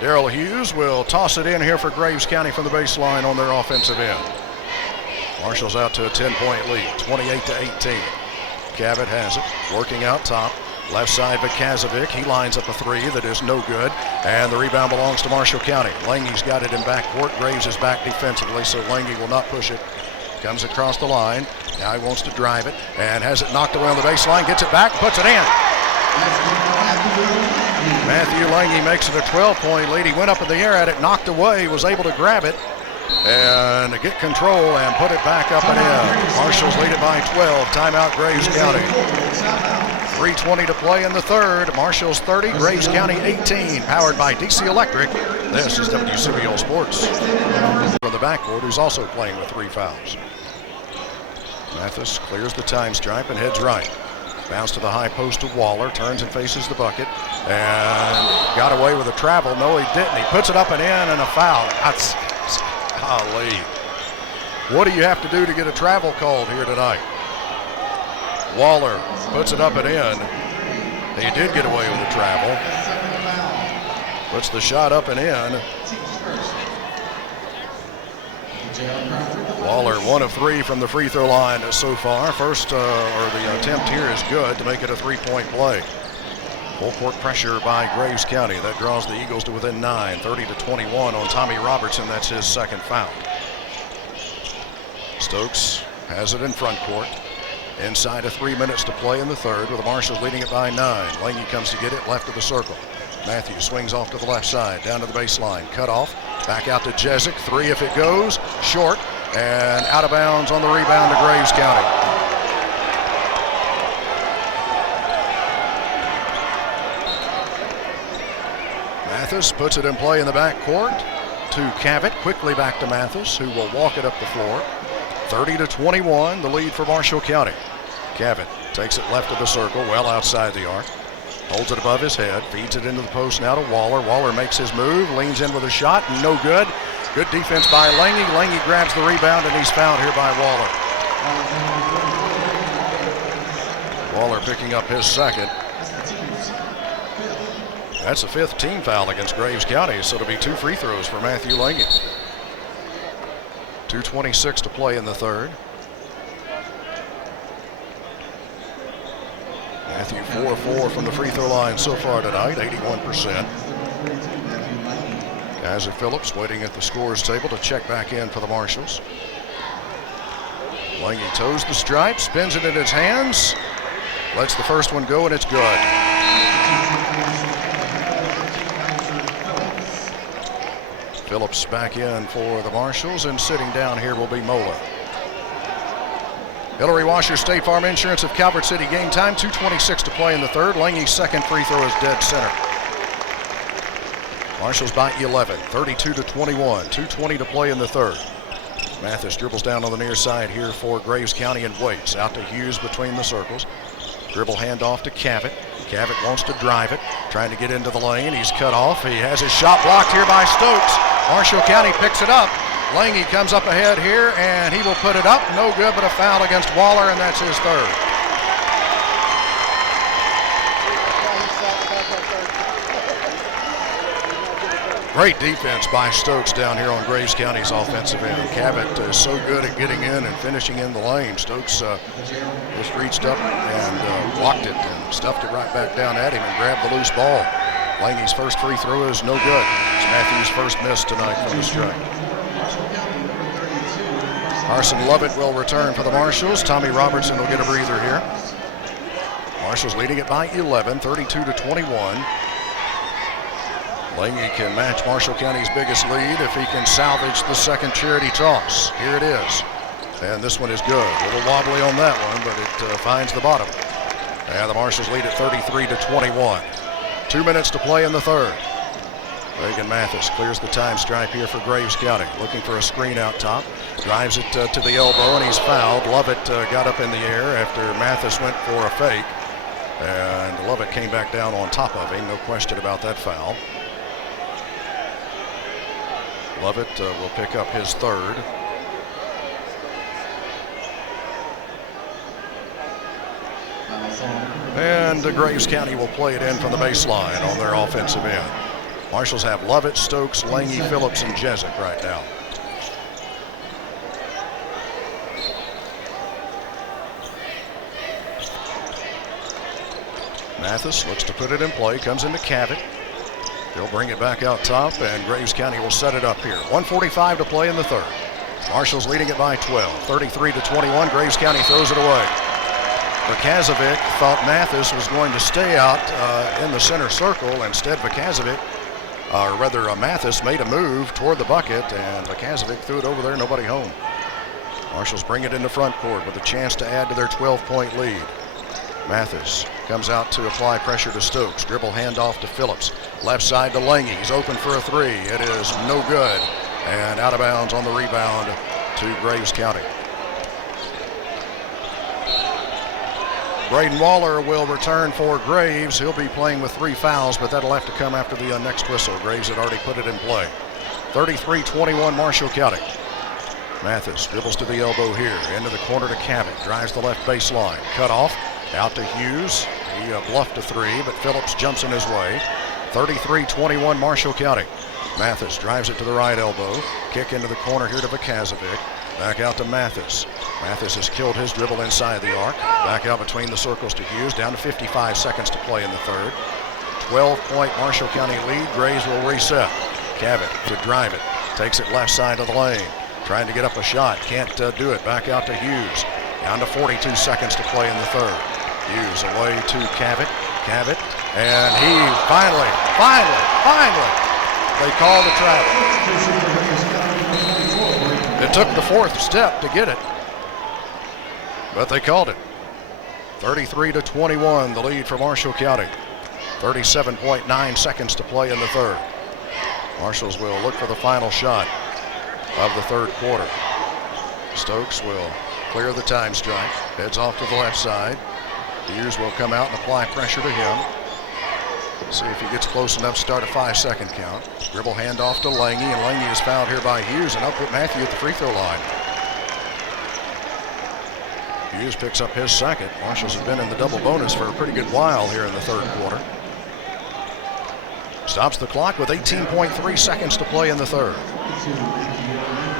Darrell Hughes will toss it in here for Graves County from the baseline on their offensive end. Marshals out to a 10-point lead, 28-18. Cabot has it, working out top. Left side Vakazovic, he lines up a 3 that is no good, and the rebound belongs to Marshall County. Lange's got it in backcourt. Graves is back defensively, so Lange will not push it. Comes across the line. Now he wants to drive it and has it knocked away on the baseline, gets it back, puts it in. Matthew Lange makes it a 12-point lead. He went up in the air at it, knocked away, was able to grab it and get control and put it back up and in. Marshals lead it by 12. Timeout Graves County. 3:20 to play in the third. Marshals 30, Graves County 18. Powered by DC Electric. This is WCBL Sports. From the backcourt, who's also playing with 3 fouls. Mathis clears the time stripe and heads right. Bounce to the high post to Waller. Turns and faces the bucket. And got away with a travel. No, he didn't. He puts it up and in, and a foul. That's golly. What do you have to do to get a travel called here tonight? Waller puts it up and in. He did get away with the travel. Puts the shot up and in. Waller 1 of 3 from the free throw line so far. First, the attempt here is good to make it a 3-point play. Full court pressure by Graves County. That draws the Eagles to within 9, 30-21 on Tommy Robertson. That's his second foul. Stokes has it in front court. Inside of 3 minutes to play in the third, with the Marshals leading it by 9. Lange comes to get it left of the circle. Matthews swings off to the left side, down to the baseline, cut off, back out to Jezik, 3 if it goes, short, and out of bounds on the rebound to Graves County. Mathis puts it in play in the backcourt to Cavett, quickly back to Mathis, who will walk it up the floor. 30-21, the lead for Marshall County. Cavett takes it left of the circle, well outside the arc. Holds it above his head, feeds it into the post now to Waller. Waller makes his move, leans in with a shot, no good. Good defense by Lange. Lange grabs the rebound, and he's fouled here by Waller. Waller picking up his second. That's the 5th team foul against Graves County, so it'll be 2 free throws for Matthew Lange. 2:26 to play in the third. Matthew 4-4 from the free throw line so far tonight, 81%. Kaiser Phillips waiting at the scorer's table to check back in for the Marshals. Lange toes the stripe, spins it in his hands, lets the first one go, and it's good. Phillips back in for the Marshals, and sitting down here will be Mola. Hillary Washer, State Farm Insurance of Calvert City. Game time, 2:26 to play in the third. Lange's second free throw is dead center. Marshals by 11, 32-21, 2:20 to play in the third. Mathis dribbles down on the near side here for Graves County and waits. Out to Hughes between the circles. Dribble handoff to Cavett. Cavett wants to drive it, trying to get into the lane. He's cut off. He has his shot blocked here by Stokes. Marshall County picks it up. Lange comes up ahead here, and he will put it up. No good, but a foul against Waller, and that's his third. Great defense by Stokes down here on Graves County's offensive end. Cavett is so good at getting in and finishing in the lane. Stokes just reached up and blocked it and stuffed it right back down at him and grabbed the loose ball. Lange's first free throw is no good. It's Matthews' first miss tonight from the strike. Carson Lovett will return for the Marshals. Tommy Robertson will get a breather here. Marshals leading it by 11, 32-21. Lange can match Marshall County's biggest lead if he can salvage the second charity toss. Here it is. And this one is good. A little wobbly on that one, but it finds the bottom. And the Marshals lead at 33-21. 2 minutes to play in the third. Reagan Mathis clears the time stripe here for Graves County. Looking for a screen out top. Drives it to the elbow, and he's fouled. Lovett got up in the air after Mathis went for a fake. And Lovett came back down on top of him. No question about that foul. Lovett will pick up his third. And Graves County will play it in from the baseline on their offensive end. Marshals have Lovett, Stokes, Lange, Phillips, and Jezik right now. Mathis looks to put it in play, comes into Cavett. He'll bring it back out top, and Graves County will set it up here. 1:45 to play in the third. Marshals leading it by 12, 33-21. Graves County throws it away. Vakazovic thought Mathis was going to stay out in the center circle. Instead, Mathis made a move toward the bucket, and Vakazovic threw it over there, nobody home. Marshals bring it into front court with a chance to add to their 12-point lead. Mathis comes out to apply pressure to Stokes. Dribble handoff to Phillips. Left side to Lange. He's open for a three. It is no good. And out of bounds on the rebound to Graves County. Braden Waller will return for Graves. He'll be playing with 3 fouls, but that'll have to come after the next whistle. Graves had already put it in play. 33-21 Marshall County. Mathis dribbles to the elbow here. Into the corner to Cavett. Drives the left baseline. Cut off. Out to Hughes. He bluffed a three, but Phillips jumps in his way. 33-21 Marshall County. Mathis drives it to the right elbow. Kick into the corner here to Vakazovic. Back out to Mathis. Mathis has killed his dribble inside the arc. Back out between the circles to Hughes. Down to 55 seconds to play in the third. 12-point Marshall County lead. Graves will reset. Cavett to drive it. Takes it left side of the lane. Trying to get up a shot. Can't do it. Back out to Hughes. Down to 42 seconds to play in the third. Hughes away to Cavett. Cavett And he finally, they called the travel. It took the fourth step to get it, but they called it. 33-21, the lead for Marshall County. 37.9 seconds to play in the third. Marshals will look for the final shot of the third quarter. Stokes will clear the time strike, heads off to the left side. Hughes will come out and apply pressure to him. See if he gets close enough to start a 5-second count. Dribble handoff to Lange, and Lange is fouled here by Hughes, and I'll put Matthew at the free throw line. Hughes picks up his second. Marshals have been in the double bonus for a pretty good while here in the third quarter. Stops the clock with 18.3 seconds to play in the third.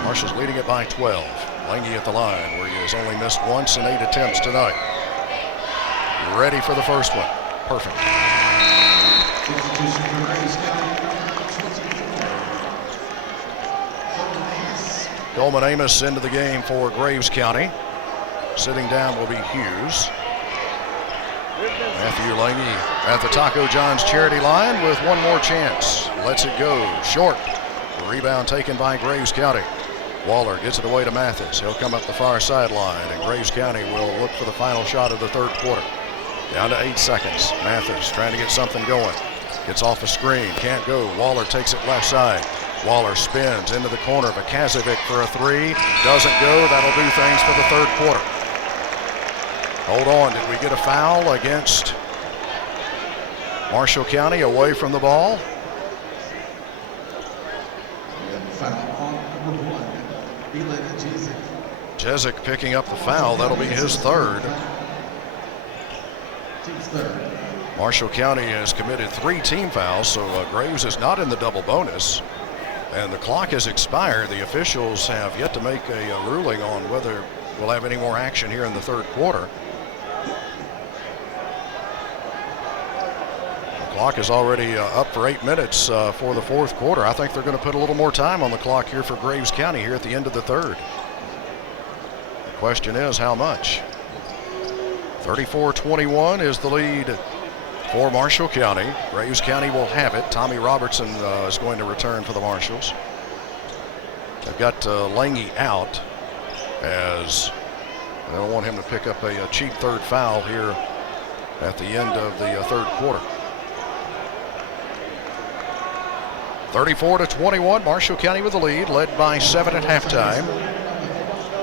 Marshals leading it by 12. Lange at the line, where he has only missed once in 8 attempts tonight. Ready for the first one. Perfect. Coleman Amos into the game for Graves County. Sitting down will be Hughes. Matthew Lange at the Taco John's charity line with one more chance. Lets it go. Short. The rebound taken by Graves County. Waller gets it away to Mathis. He'll come up the far sideline, and Graves County will look for the final shot of the third quarter. Down to 8 seconds. Mathis trying to get something going. Gets off a screen. Can't go. Waller takes it left side. Waller spins into the corner. Vakazovic for a three. Doesn't go. That'll do things for the third quarter. Hold on. Did we get a foul against Marshall County away from the ball? Jezik picking up the foul. That'll be his third. Marshall County has committed 3 team fouls, so Graves is not in the double bonus. And the clock has expired. The officials have yet to make a ruling on whether we'll have any more action here in the third quarter. The clock is already up for 8 minutes for the fourth quarter. I think they're going to put a little more time on the clock here for Graves County here at the end of the third. The question is how much? 34-21 is the lead for Marshall County. Graves County will have it. Tommy Robertson is going to return for the Marshals. They've got Lange out, as they don't want him to pick up a cheap third foul here at the end of the third quarter. 34-21, Marshall County with the lead, led by 7 at halftime.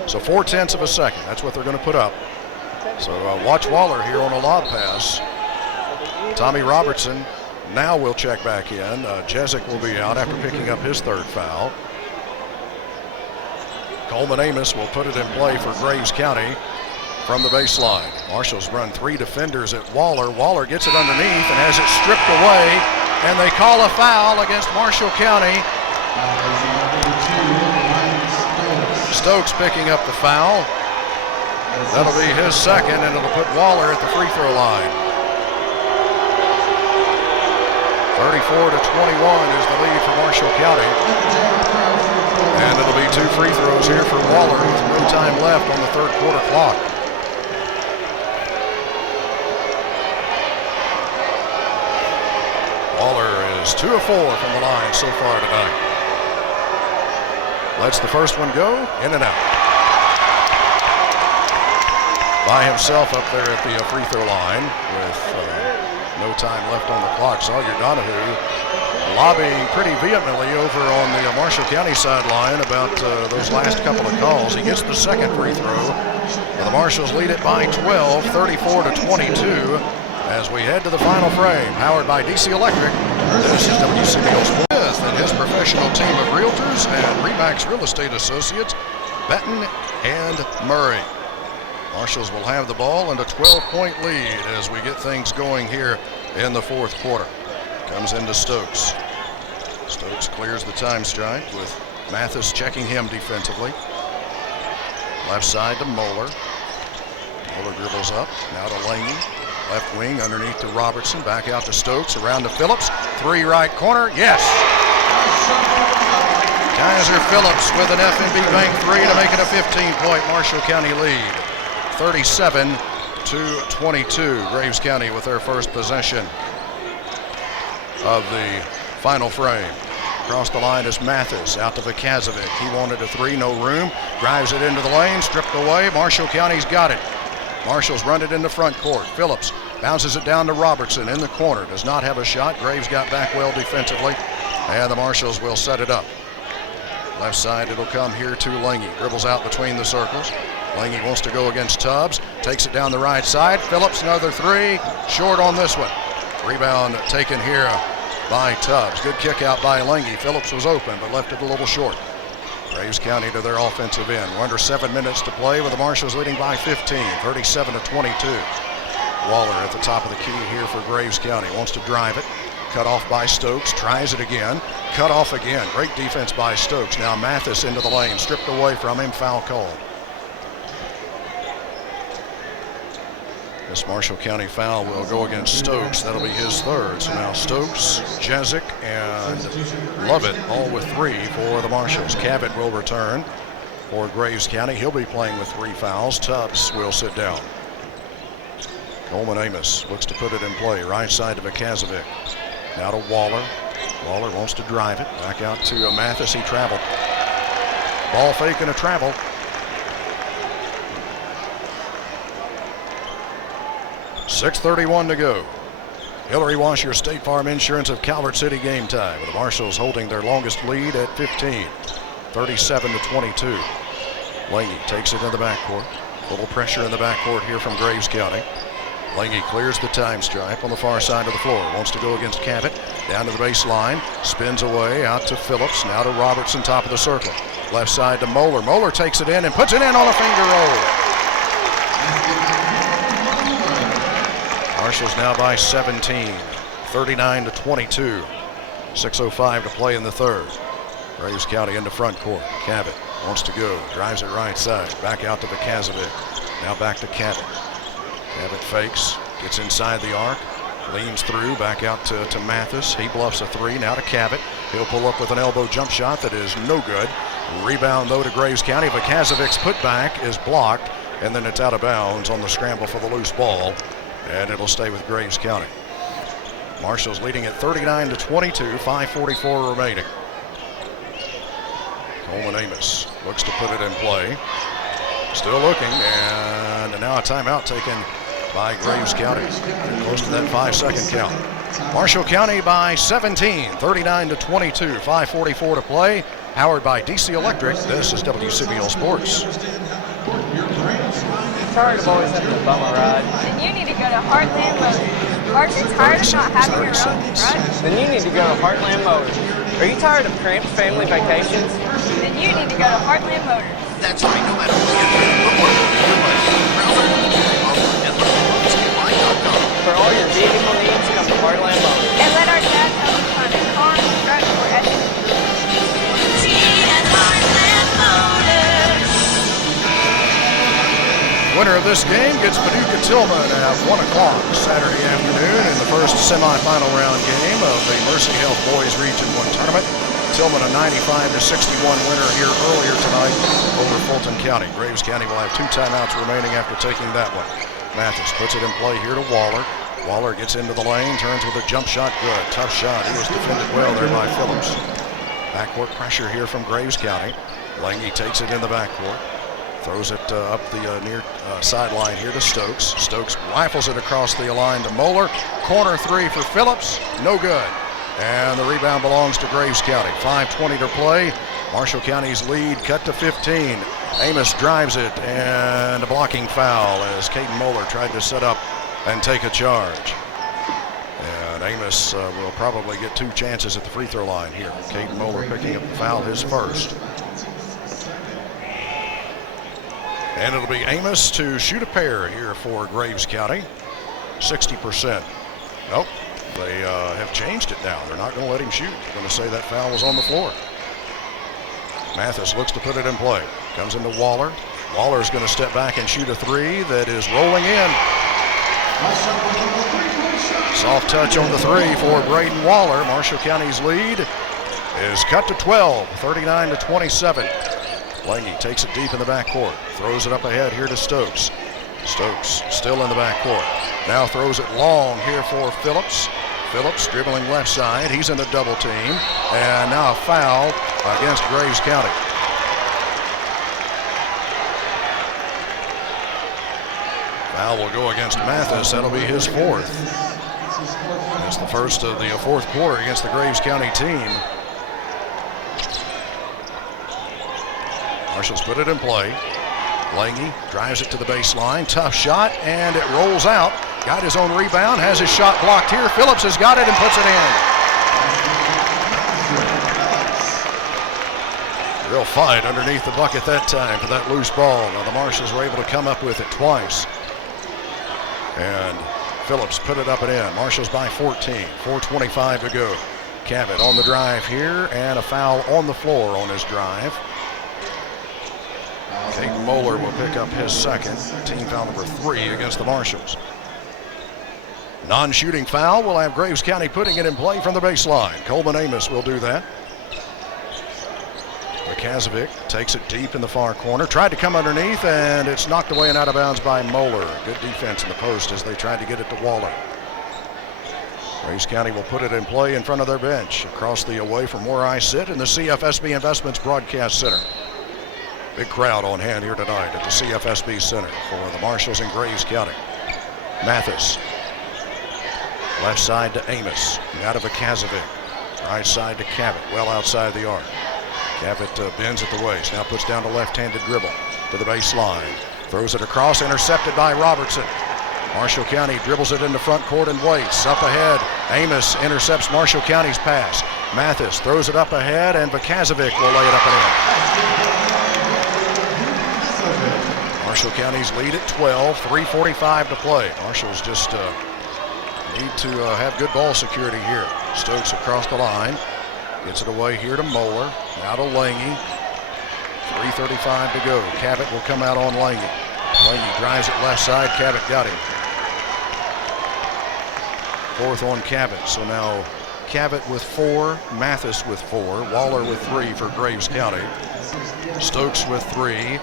So 0.4 of a second, that's what they're going to put up. So watch Waller here on a lob pass. Tommy Robertson now will check back in. Jezik will be out after picking up his third foul. Coleman Amos will put it in play for Graves County from the baseline. Marshals run 3 defenders at Waller. Waller gets it underneath and has it stripped away, and they call a foul against Marshall County. Stokes picking up the foul. That'll be his second, and it'll put Waller at the free throw line. 34-21 is the lead for Marshall County. And it'll be 2 free throws here for Waller with no time left on the third quarter clock. Waller is 2 of 4 from the line so far tonight. Lets the first one go, in and out. By himself up there at the free throw line with no time left on the clock. Sawyer Donohoo lobbying pretty vehemently over on the Marshall County sideline about those last couple of calls. He gets the second free throw. And the Marshals lead it by 12, 34-22, as we head to the final frame. Powered by DC Electric, this is WCBL Smith and his professional team of realtors and RE/MAX Real Estate Associates, Benton and Murray. Marshals will have the ball and a 12-point lead as we get things going here in the fourth quarter. Comes into Stokes. Stokes clears the time strike with Mathis checking him defensively. Left side to Moeller. Moeller dribbles up, now to Lange. Left wing underneath to Robertson, back out to Stokes, around to Phillips. 3 right corner, yes! Kaiser Phillips with an FNB Bank 3 to make it a 15-point Marshall County lead. 37-22, Graves County with their first possession of the final frame. Across the line is Mathis, out to Vikazovic. He wanted a three, no room. Drives it into the lane, stripped away. Marshall County's got it. Marshals run it in the front court. Phillips bounces it down to Robertson in the corner. Does not have a shot. Graves got back well defensively, and the Marshals will set it up. Left side, it'll come here to Lange. Dribbles out between the circles. Lange wants to go against Tubbs. Takes it down the right side. Phillips, another three. Short on this one. Rebound taken here by Tubbs. Good kick out by Lange. Phillips was open, but left it a little short. Graves County to their offensive end. We're under 7 minutes to play with the Marshals leading by 15, 37-22. Waller at the top of the key here for Graves County. Wants to drive it. Cut off by Stokes. Tries it again. Cut off again. Great defense by Stokes. Now Mathis into the lane. Stripped away from him. Foul called. This Marshall County foul will go against Stokes. That'll be his third. So now Stokes, Jezik, and Lovett all with three for the Marshals. Cavett will return for Graves County. He'll be playing with 3 fouls. Tubbs will sit down. Coleman Amos looks to put it in play. Right side to Vikazovic. Now to Waller. Waller wants to drive it. Back out to Mathis. He traveled. Ball fake and a travel. .6:31 to go. Hillary Washer, State Farm Insurance of Calvert City game time, with the Marshals holding their longest lead at 15, 37-22. Lange takes it in the backcourt. A little pressure in the backcourt here from Graves County. Lange clears the time stripe on the far side of the floor. Wants to go against Cavett. Down to the baseline. Spins away out to Phillips. Now to Robertson, top of the circle. Left side to Moeller. Moeller takes it in and puts it in on a finger roll. Marshals now by 17, 39-22. 6:05 to play in the third. Graves County into front court. Cavett wants to go. Drives it right side. Back out to Vikazovic. Now back to Cavett. Cavett fakes. Gets inside the arc. Leans through. Back out to Mathis. He bluffs a three. Now to Cavett. He'll pull up with an elbow jump shot that is no good. Rebound though to Graves County. Vikazovic's putback is blocked. And then it's out of bounds on the scramble for the loose ball. And it'll stay with Graves County. Marshals leading at 39-22, 5:44 remaining. Coleman Amos looks to put it in play. Still looking, and now a timeout taken by Graves County. Close to that 5-second count. Marshall County by 17, 39-22, 5:44 to play. Powered by DC Electric, this is WCBL Sports. Tired of always having a bummer ride. Then you need to go to Heartland Motors. Aren't you tired of not having your own truck? Then you need to go to Heartland Motors. Are you tired of cramped family vacations? Then you need to go to Heartland Motors. That's right, no matter what For all your vehicle needs, come to Heartland Motors. And let our dads have fun in cars, trucks, or SUVs. Winner of this game gets Paducah Tilghman at 1 o'clock Saturday afternoon in the first semifinal round game of the Mercy Health Boys Region 1 tournament. Tilghman a 95-61 winner here earlier tonight over Fulton County. Graves County will have 2 timeouts remaining after taking that one. Mathis puts it in play here to Waller. Waller gets into the lane, turns with a jump shot. Good. Tough shot. He was defended well there by Phillips. Backcourt pressure here from Graves County. Lange takes it in the backcourt. Throws it up the near sideline here to Stokes. Stokes rifles it across the line to Moeller. Corner three for Phillips. No good. And the rebound belongs to Graves County. 5:20 to play. Marshall County's lead cut to 15. Amos drives it, and a blocking foul as Caden Moeller tried to set up and take a charge. And Amos will probably get 2 chances at the free throw line here. Caden Moeller picking up the foul, his first. And it'll be Amos to shoot a pair here for Graves County. 60%. Nope, they have changed it now. They're not going to let him shoot. They're going to say that foul was on the floor. Mathis looks to put it in play. Comes into Waller. Waller's going to step back and shoot a three that is rolling in. Soft touch on the three for Braden Waller. Marshall County's lead is cut to 12, 39-27. Lange takes it deep in the backcourt. Throws it up ahead here to Stokes. Stokes still in the backcourt. Now throws it long here for Phillips. Phillips dribbling left side. He's in a double team. And now a foul against Graves County. Foul will go against Mathis. That'll be his fourth. It's the first of the fourth quarter against the Graves County team. Marshals put it in play. Lange drives it to the baseline. Tough shot, and it rolls out. Got his own rebound, has his shot blocked here. Phillips has got it and puts it in. Real fight underneath the bucket that time for that loose ball. Now the Marshals were able to come up with it twice. And Phillips put it up and in. Marshals by 14, 4:25 to go. Cabot on the drive here, and a foul on the floor on his drive. Caden Moeller will pick up his second, team foul number 3 against the Marshals. Non-shooting foul will have Graves County putting it in play from the baseline. Coleman Amos will do that. Vakazovic takes it deep in the far corner. Tried to come underneath, and it's knocked away and out of bounds by Moeller. Good defense in the post as they tried to get it to Waller. Graves County will put it in play in front of their bench across the away from where I sit in the CFSB Investments Broadcast Center. Big crowd on hand here tonight at the CFSB Center for the Marshals in Graves County. Mathis. Left side to Amos. Now to Vakazovic. Right side to Cabot. Well outside the arc. Cabot bends at the waist. Now puts down the left-handed dribble to the baseline. Throws it across. Intercepted by Robertson. Marshall County dribbles it in the front court and waits. Up ahead. Amos intercepts Marshall County's pass. Mathis throws it up ahead, and Vakazovic will lay it up and in. Marshall County's lead at 12. 3:45 to play. Marshall's just need to have good ball security here. Stokes across the line. Gets it away here to Moeller. Now to Lange. 3:35 to go. Cabot will come out on Lange. Lange drives it left side. Cabot got him. Fourth on Cabot. So now Cabot with 4, Mathis with 4, Waller with 3 for Graves County. Stokes with 3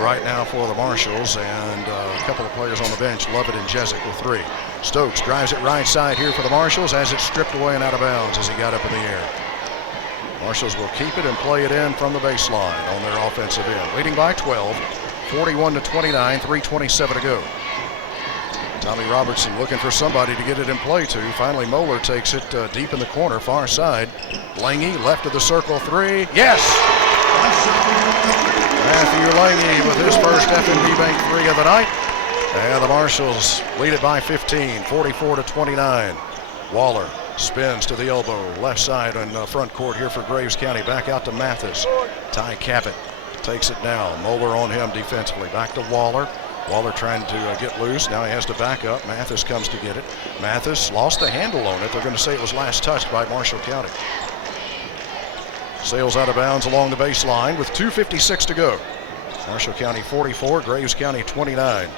right now for the Marshals, and a couple of players on the bench, Lovett and Jezik with 3. Stokes drives it right side here for the Marshals as it's stripped away and out of bounds as he got up in the air. Marshals will keep it and play it in from the baseline on their offensive end. Leading by 12, 41-29, 3:27 to go. Tommy Robertson looking for somebody to get it in play to. Finally, Moeller takes it deep in the corner, far side. Lange left of the circle 3. Yes! Matthew Lange with his first FNB Bank 3 of the night. And the Marshals lead it by 15, 44-29. Waller spins to the elbow, left side on front court here for Graves County. Back out to Mathis. Ty Cabot takes it down. Moeller on him defensively. Back to Waller. Waller trying to get loose. Now he has to back up. Mathis comes to get it. Mathis lost the handle on it. They're going to say it was last touched by Marshall County. Sails out of bounds along the baseline with 2:56 to go. Marshall County 44, Graves County 29.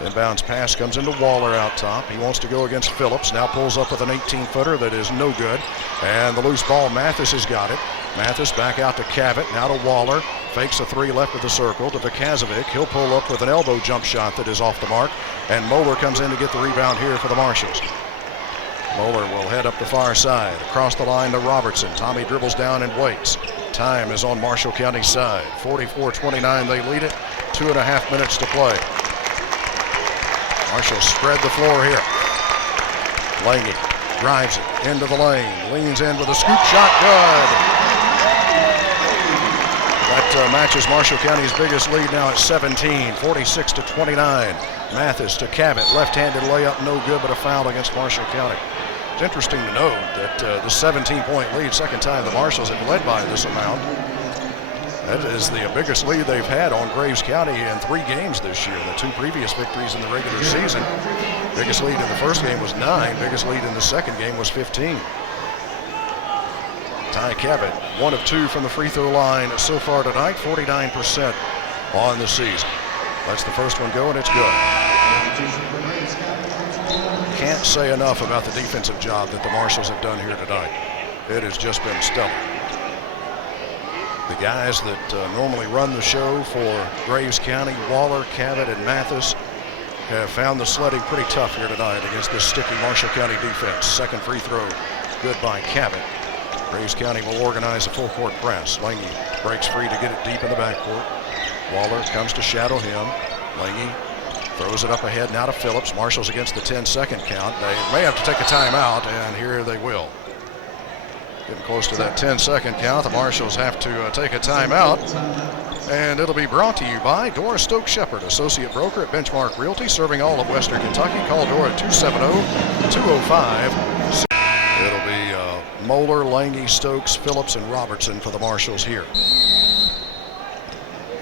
Inbounds pass comes into Waller out top. He wants to go against Phillips. Now pulls up with an 18-footer that is no good. And the loose ball, Mathis has got it. Mathis back out to Cabot. Now to Waller. Fakes a 3 left of the circle to Vakazovic. He'll pull up with an elbow jump shot that is off the mark. And Moeller comes in to get the rebound here for the Marshals. Moeller will head up the far side. Across the line to Robertson. Tommy dribbles down and waits. Time is on Marshall County's side. 44-29, they lead it. 2.5 minutes to play. Marshall spread the floor here. Lange drives it into the lane. Leans in with a scoop shot. Good. That matches Marshall County's biggest lead now at 17, 46-29. Mathis to Cabot. Left-handed layup, no good, but a foul against Marshall County. It's interesting to note that the 17-point lead, second time the Marshals have led by this amount. That is the biggest lead they've had on Graves County in 3 games this year. The 2 previous victories in the regular season. Biggest lead in the first game was 9. Biggest lead in the second game was 15. Ty Cabot, 1 of 2 from the free throw line so far tonight, 49% on the season. That's the first one going, it's good. Can't say enough about the defensive job that the Marshals have done here tonight. It has just been stellar. The guys that normally run the show for Graves County, Waller, Cabot, and Mathis, have found the sledding pretty tough here tonight against this sticky Marshall County defense. Second free throw good by Cabot. Graves County will organize a full court press. Lange breaks free to get it deep in the backcourt. Waller comes to shadow him. Lange throws it up ahead now to Phillips. Marshals against the 10-second count. They may have to take a timeout, and here they will. Getting close to that 10-second count. The Marshals have to take a timeout. And it'll be brought to you by Dora Stokes Shepherd, associate broker at Benchmark Realty, serving all of Western Kentucky. Call Dora at 270-205. It'll be Moeller, Lange, Stokes, Phillips, and Robertson for the Marshals here.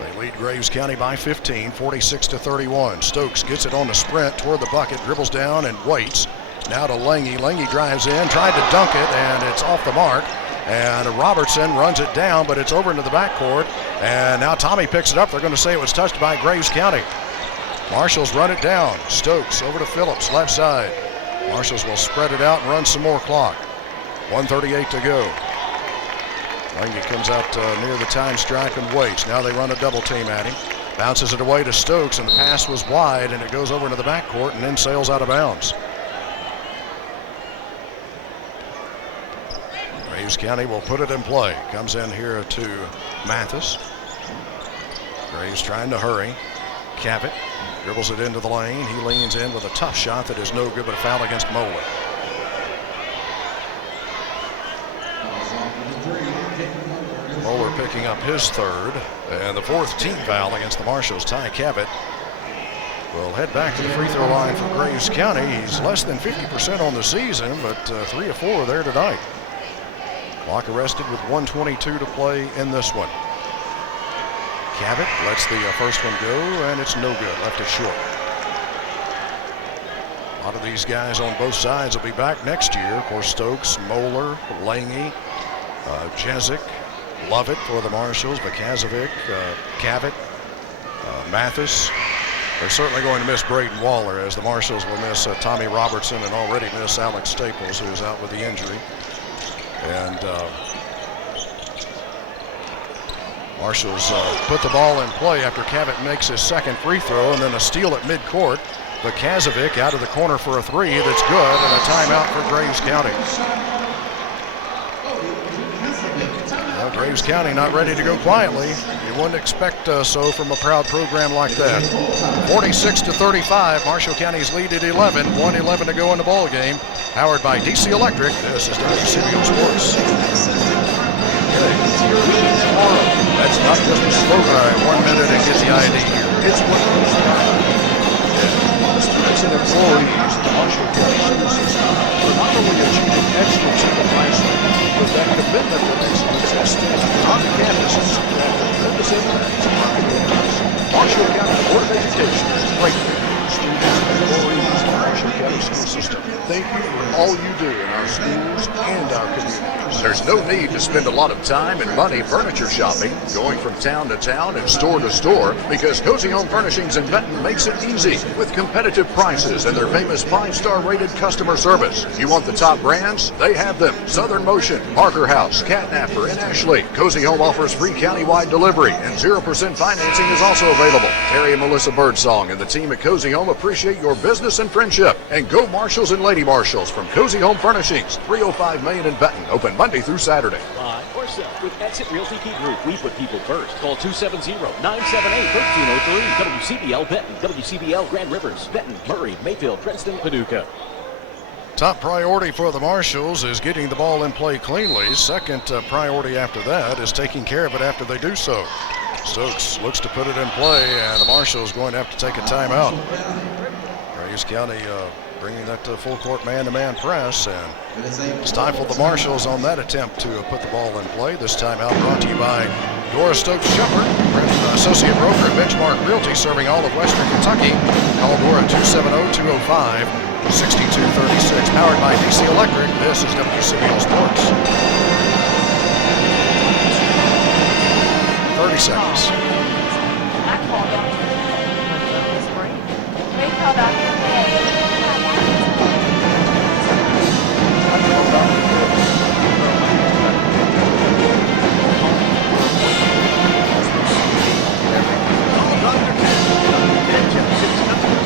They lead Graves County by 15, 46-31. Stokes gets it on the sprint toward the bucket, dribbles down and waits. Now to Lange. Lange drives in, tried to dunk it, and it's off the mark. And Robertson runs it down, but it's over into the backcourt. And now Tommy picks it up. They're going to say it was touched by Graves County. Marshals run it down. Stokes over to Phillips, left side. Marshals will spread it out and run some more clock. 1:38 to go. Lange comes out near the time stripe and waits. Now they run a double team at him. Bounces it away to Stokes, and the pass was wide, and it goes over into the backcourt and then sails out of bounds. Graves County will put it in play. Comes in here to Mathis. Graves trying to hurry. Cabot dribbles it into the lane. He leans in with a tough shot that is no good, but a foul against Moeller. Moeller picking up his third, and the fourth team foul against the Marshals. Ty Cabot will head back to the free throw line for Graves County. He's less than 50% on the season, but 3 of 4 there tonight. Clock arrested with 1:22 to play in this one. Cabot lets the first one go, and it's no good. Left it short. A lot of these guys on both sides will be back next year. Of course, Stokes, Moeller, Lange, Jezik, Lovett for the Marshals, Bakazovic, Cabot, Mathis. They're certainly going to miss Braden Waller, as the Marshals will miss Tommy Robertson and already miss Alex Staples, who's out with the injury. And Marshals put the ball in play after Cabot makes his second free throw, and then a steal at midcourt. Bakazovic out of the corner for a three that's good, and a timeout for Graves County. Well, Graves County not ready to go quietly. You wouldn't expect so from a proud program like that. 46-35, Marshall County's lead at 11. 1:11 to go in the ball game. Powered by DC Electric. This is WCBL Sports. That's not just a slogan. All right, 1 minute and get the ID here. It's what students and employees of the Marshall County School System are not only achieving excellence in the classroom, but that commitment to excellence extends beyond the campuses to have tremendous impacts on our communities. Marshall County Board of Education is grateful for students and employees of the Marshall County School System. Thank you for all you do in our schools and our communities. There's no need to spend a lot of time and money furniture shopping, going from town to town and store to store, because Cozy Home Furnishings in Benton makes it easy with competitive prices and their famous 5-star rated customer service. You want the top brands? They have them. Southern Motion, Parker House, Catnapper, and Ashley. Cozy Home offers free countywide delivery, and 0% financing is also available. Terry and Melissa Birdsong and the team at Cozy Home appreciate your business and friendship. And go Marshalls and Lady Marshalls from Cozy Home Furnishings, 305 Main in Benton, open Monday through Saturday. Buy or sell with Exit Realty Key Group. We put people first. Call 270-978-1303. WCBL Benton, WCBL Grand Rivers, Benton, Murray, Mayfield, Princeton, Paducah. Top priority for the Marshals is getting the ball in play cleanly. Second priority after that is taking care of it after they do so. Stokes looks to put it in play, and the Marshals going to have to take a timeout. Graves County bringing that full court man-to-man press and stifled the Marshals on that attempt to put the ball in play. This timeout brought to you by Dora Stokes Shepherd, associate broker at Benchmark Realty, serving all of Western Kentucky. Call Dora at 270-205-6236. Powered by DC Electric. This is WCBL Sports. 30 seconds. They called out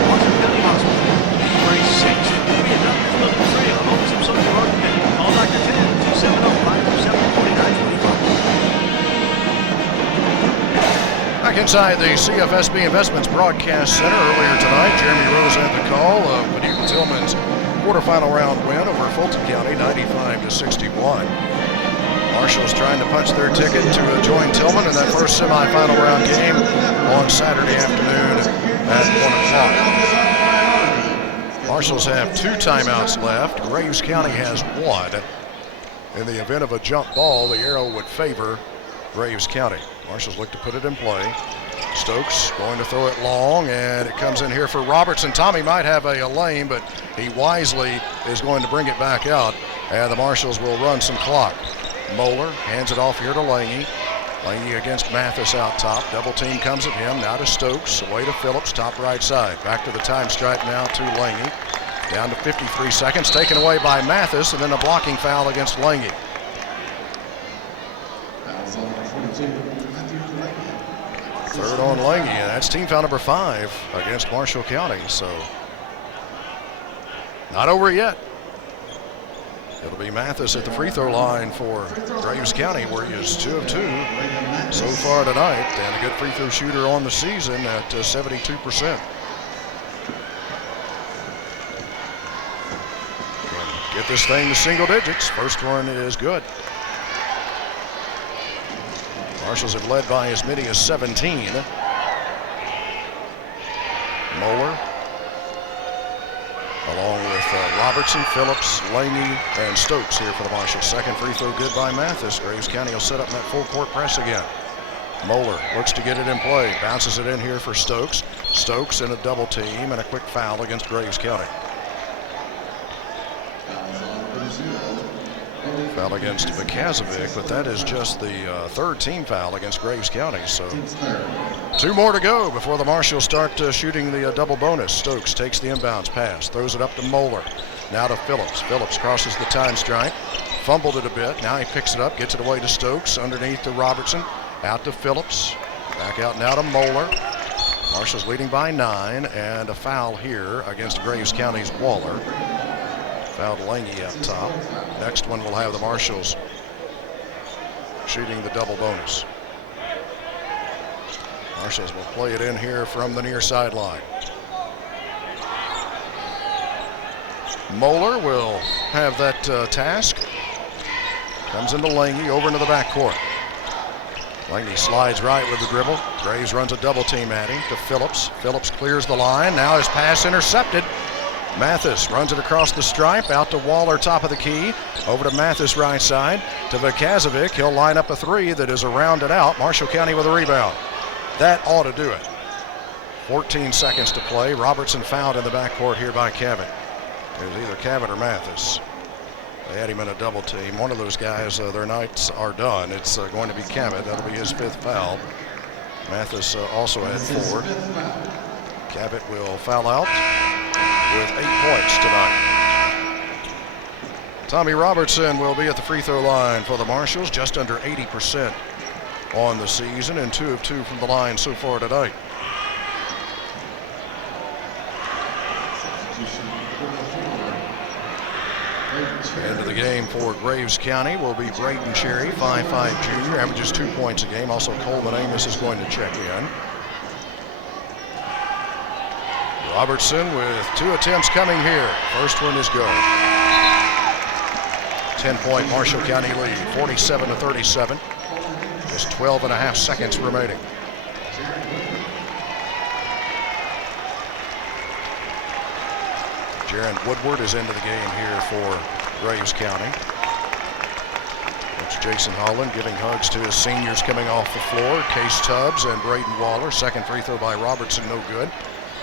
Marshall County Inside the CFSB Investments Broadcast Center earlier tonight, Jeremy Rose had the call of Paducah Tilghman's quarterfinal round win over Fulton County, 95-61. Marshals trying to punch their ticket to join Tilghman in that first semifinal round game on Saturday afternoon at 1 o'clock. Marshals have 2 timeouts left. Graves County has 1. In the event of a jump ball, the arrow would favor Graves County. Marshals look to put it in play. Stokes going to throw it long, and it comes in here for Robertson. Tommy might have a lane, but he wisely is going to bring it back out, and the Marshals will run some clock. Moeller hands it off here to Lange. Lange against Mathis out top. Double team comes at him. Now to Stokes. Away to Phillips, top right side. Back to the time stripe now to Lange. Down to 53 seconds. Taken away by Mathis, and then a blocking foul against Lange. Third on Lange, and that's team foul number 5 against Marshall County. So not over yet. It'll be Mathis at the free throw line for Graves County, where he is 2 of 2 so far tonight, and a good free throw shooter on the season at 72%. Get this thing to single digits. First one is good. Marshals have led by as many as 17. Moeller, along with Robertson, Phillips, Lange, and Stokes here for the Marshals. Second free throw good by Mathis. Graves County will set up in that full court press again. Moeller looks to get it in play. Bounces it in here for Stokes. Stokes in a double team and a quick foul against Graves County. Foul against Vikazovic, but that is just the third team foul against Graves County. So 2 more to go before the Marshals start shooting the double bonus. Stokes takes the inbounds pass, throws it up to Moeller. Now to Phillips. Phillips crosses the time stripe, fumbled it a bit. Now he picks it up, gets it away to Stokes, underneath to Robertson, out to Phillips, back out now to Moeller. Marshals leading by 9, and a foul here against Graves County's Waller. Fouled Lange up top. Next one will have the Marshals shooting the double bonus. Marshals will play it in here from the near sideline. Moeller will have that task. Comes into Lange, over into the backcourt. Lange slides right with the dribble. Graves runs a double team at him to Phillips. Phillips clears the line. Now his pass intercepted. Mathis runs it across the stripe, out to Waller, top of the key, over to Mathis right side, to Vikazovic. He'll line up a 3 that is rounded out. Marshall County with a rebound. That ought to do it. 14 seconds to play. Robertson fouled in the backcourt here by Cavett. It was either Cavett or Mathis. They had him in a double team. One of those guys, their nights are done. It's going to be Cavett. That'll be his 5th foul. Mathis also had 4. Cavett will foul out with 8 points tonight. Tommy Robertson will be at the free throw line for the Marshals, just under 80% on the season, and 2 of 2 from the line so far tonight. Into the game for Graves County will be Braden Cherry, 5'5" junior, averages 2 points a game. Also Coleman Amos is going to check in. Robertson with 2 attempts coming here. First one is good. 10-point Marshall County lead, 47-37. Just 12.5 seconds remaining. Jaron Woodward is into the game here for Graves County. That's Jason Holland giving hugs to his seniors coming off the floor. Case Tubbs and Braden Waller. Second free throw by Robertson, no good.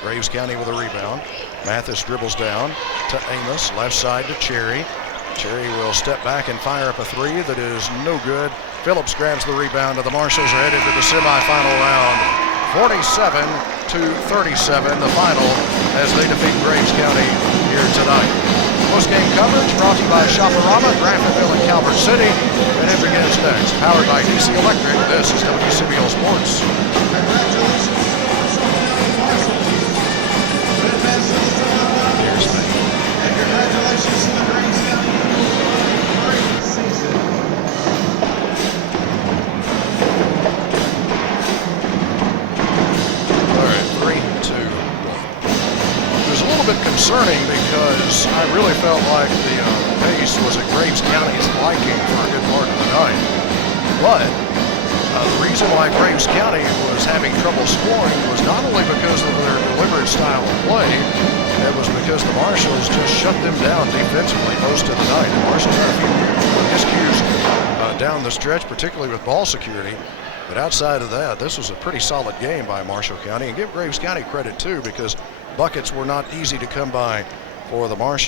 Graves County with a rebound. Mathis dribbles down to Amos, left side to Cherry. Cherry will step back and fire up a 3 that is no good. Phillips grabs the rebound, and the Marshals are headed to the semifinal round. 47-37, the final, as they defeat Graves County here tonight. Post-game coverage brought to you by Shopperama, Graftonville, and Calvert City. And it begins next. Powered by DC Electric, this is WCBL Sports. bit concerning because I really felt like the pace was at Graves County's liking for a good part of the night. But the reason why Graves County was having trouble scoring was not only because of their deliberate style of play, it was because the Marshals just shut them down defensively most of the night. The Marshals had a few miscues down the stretch, particularly with ball security. But outside of that, this was a pretty solid game by Marshall County. And give Graves County credit, too, because buckets were not easy to come by for the Marshals.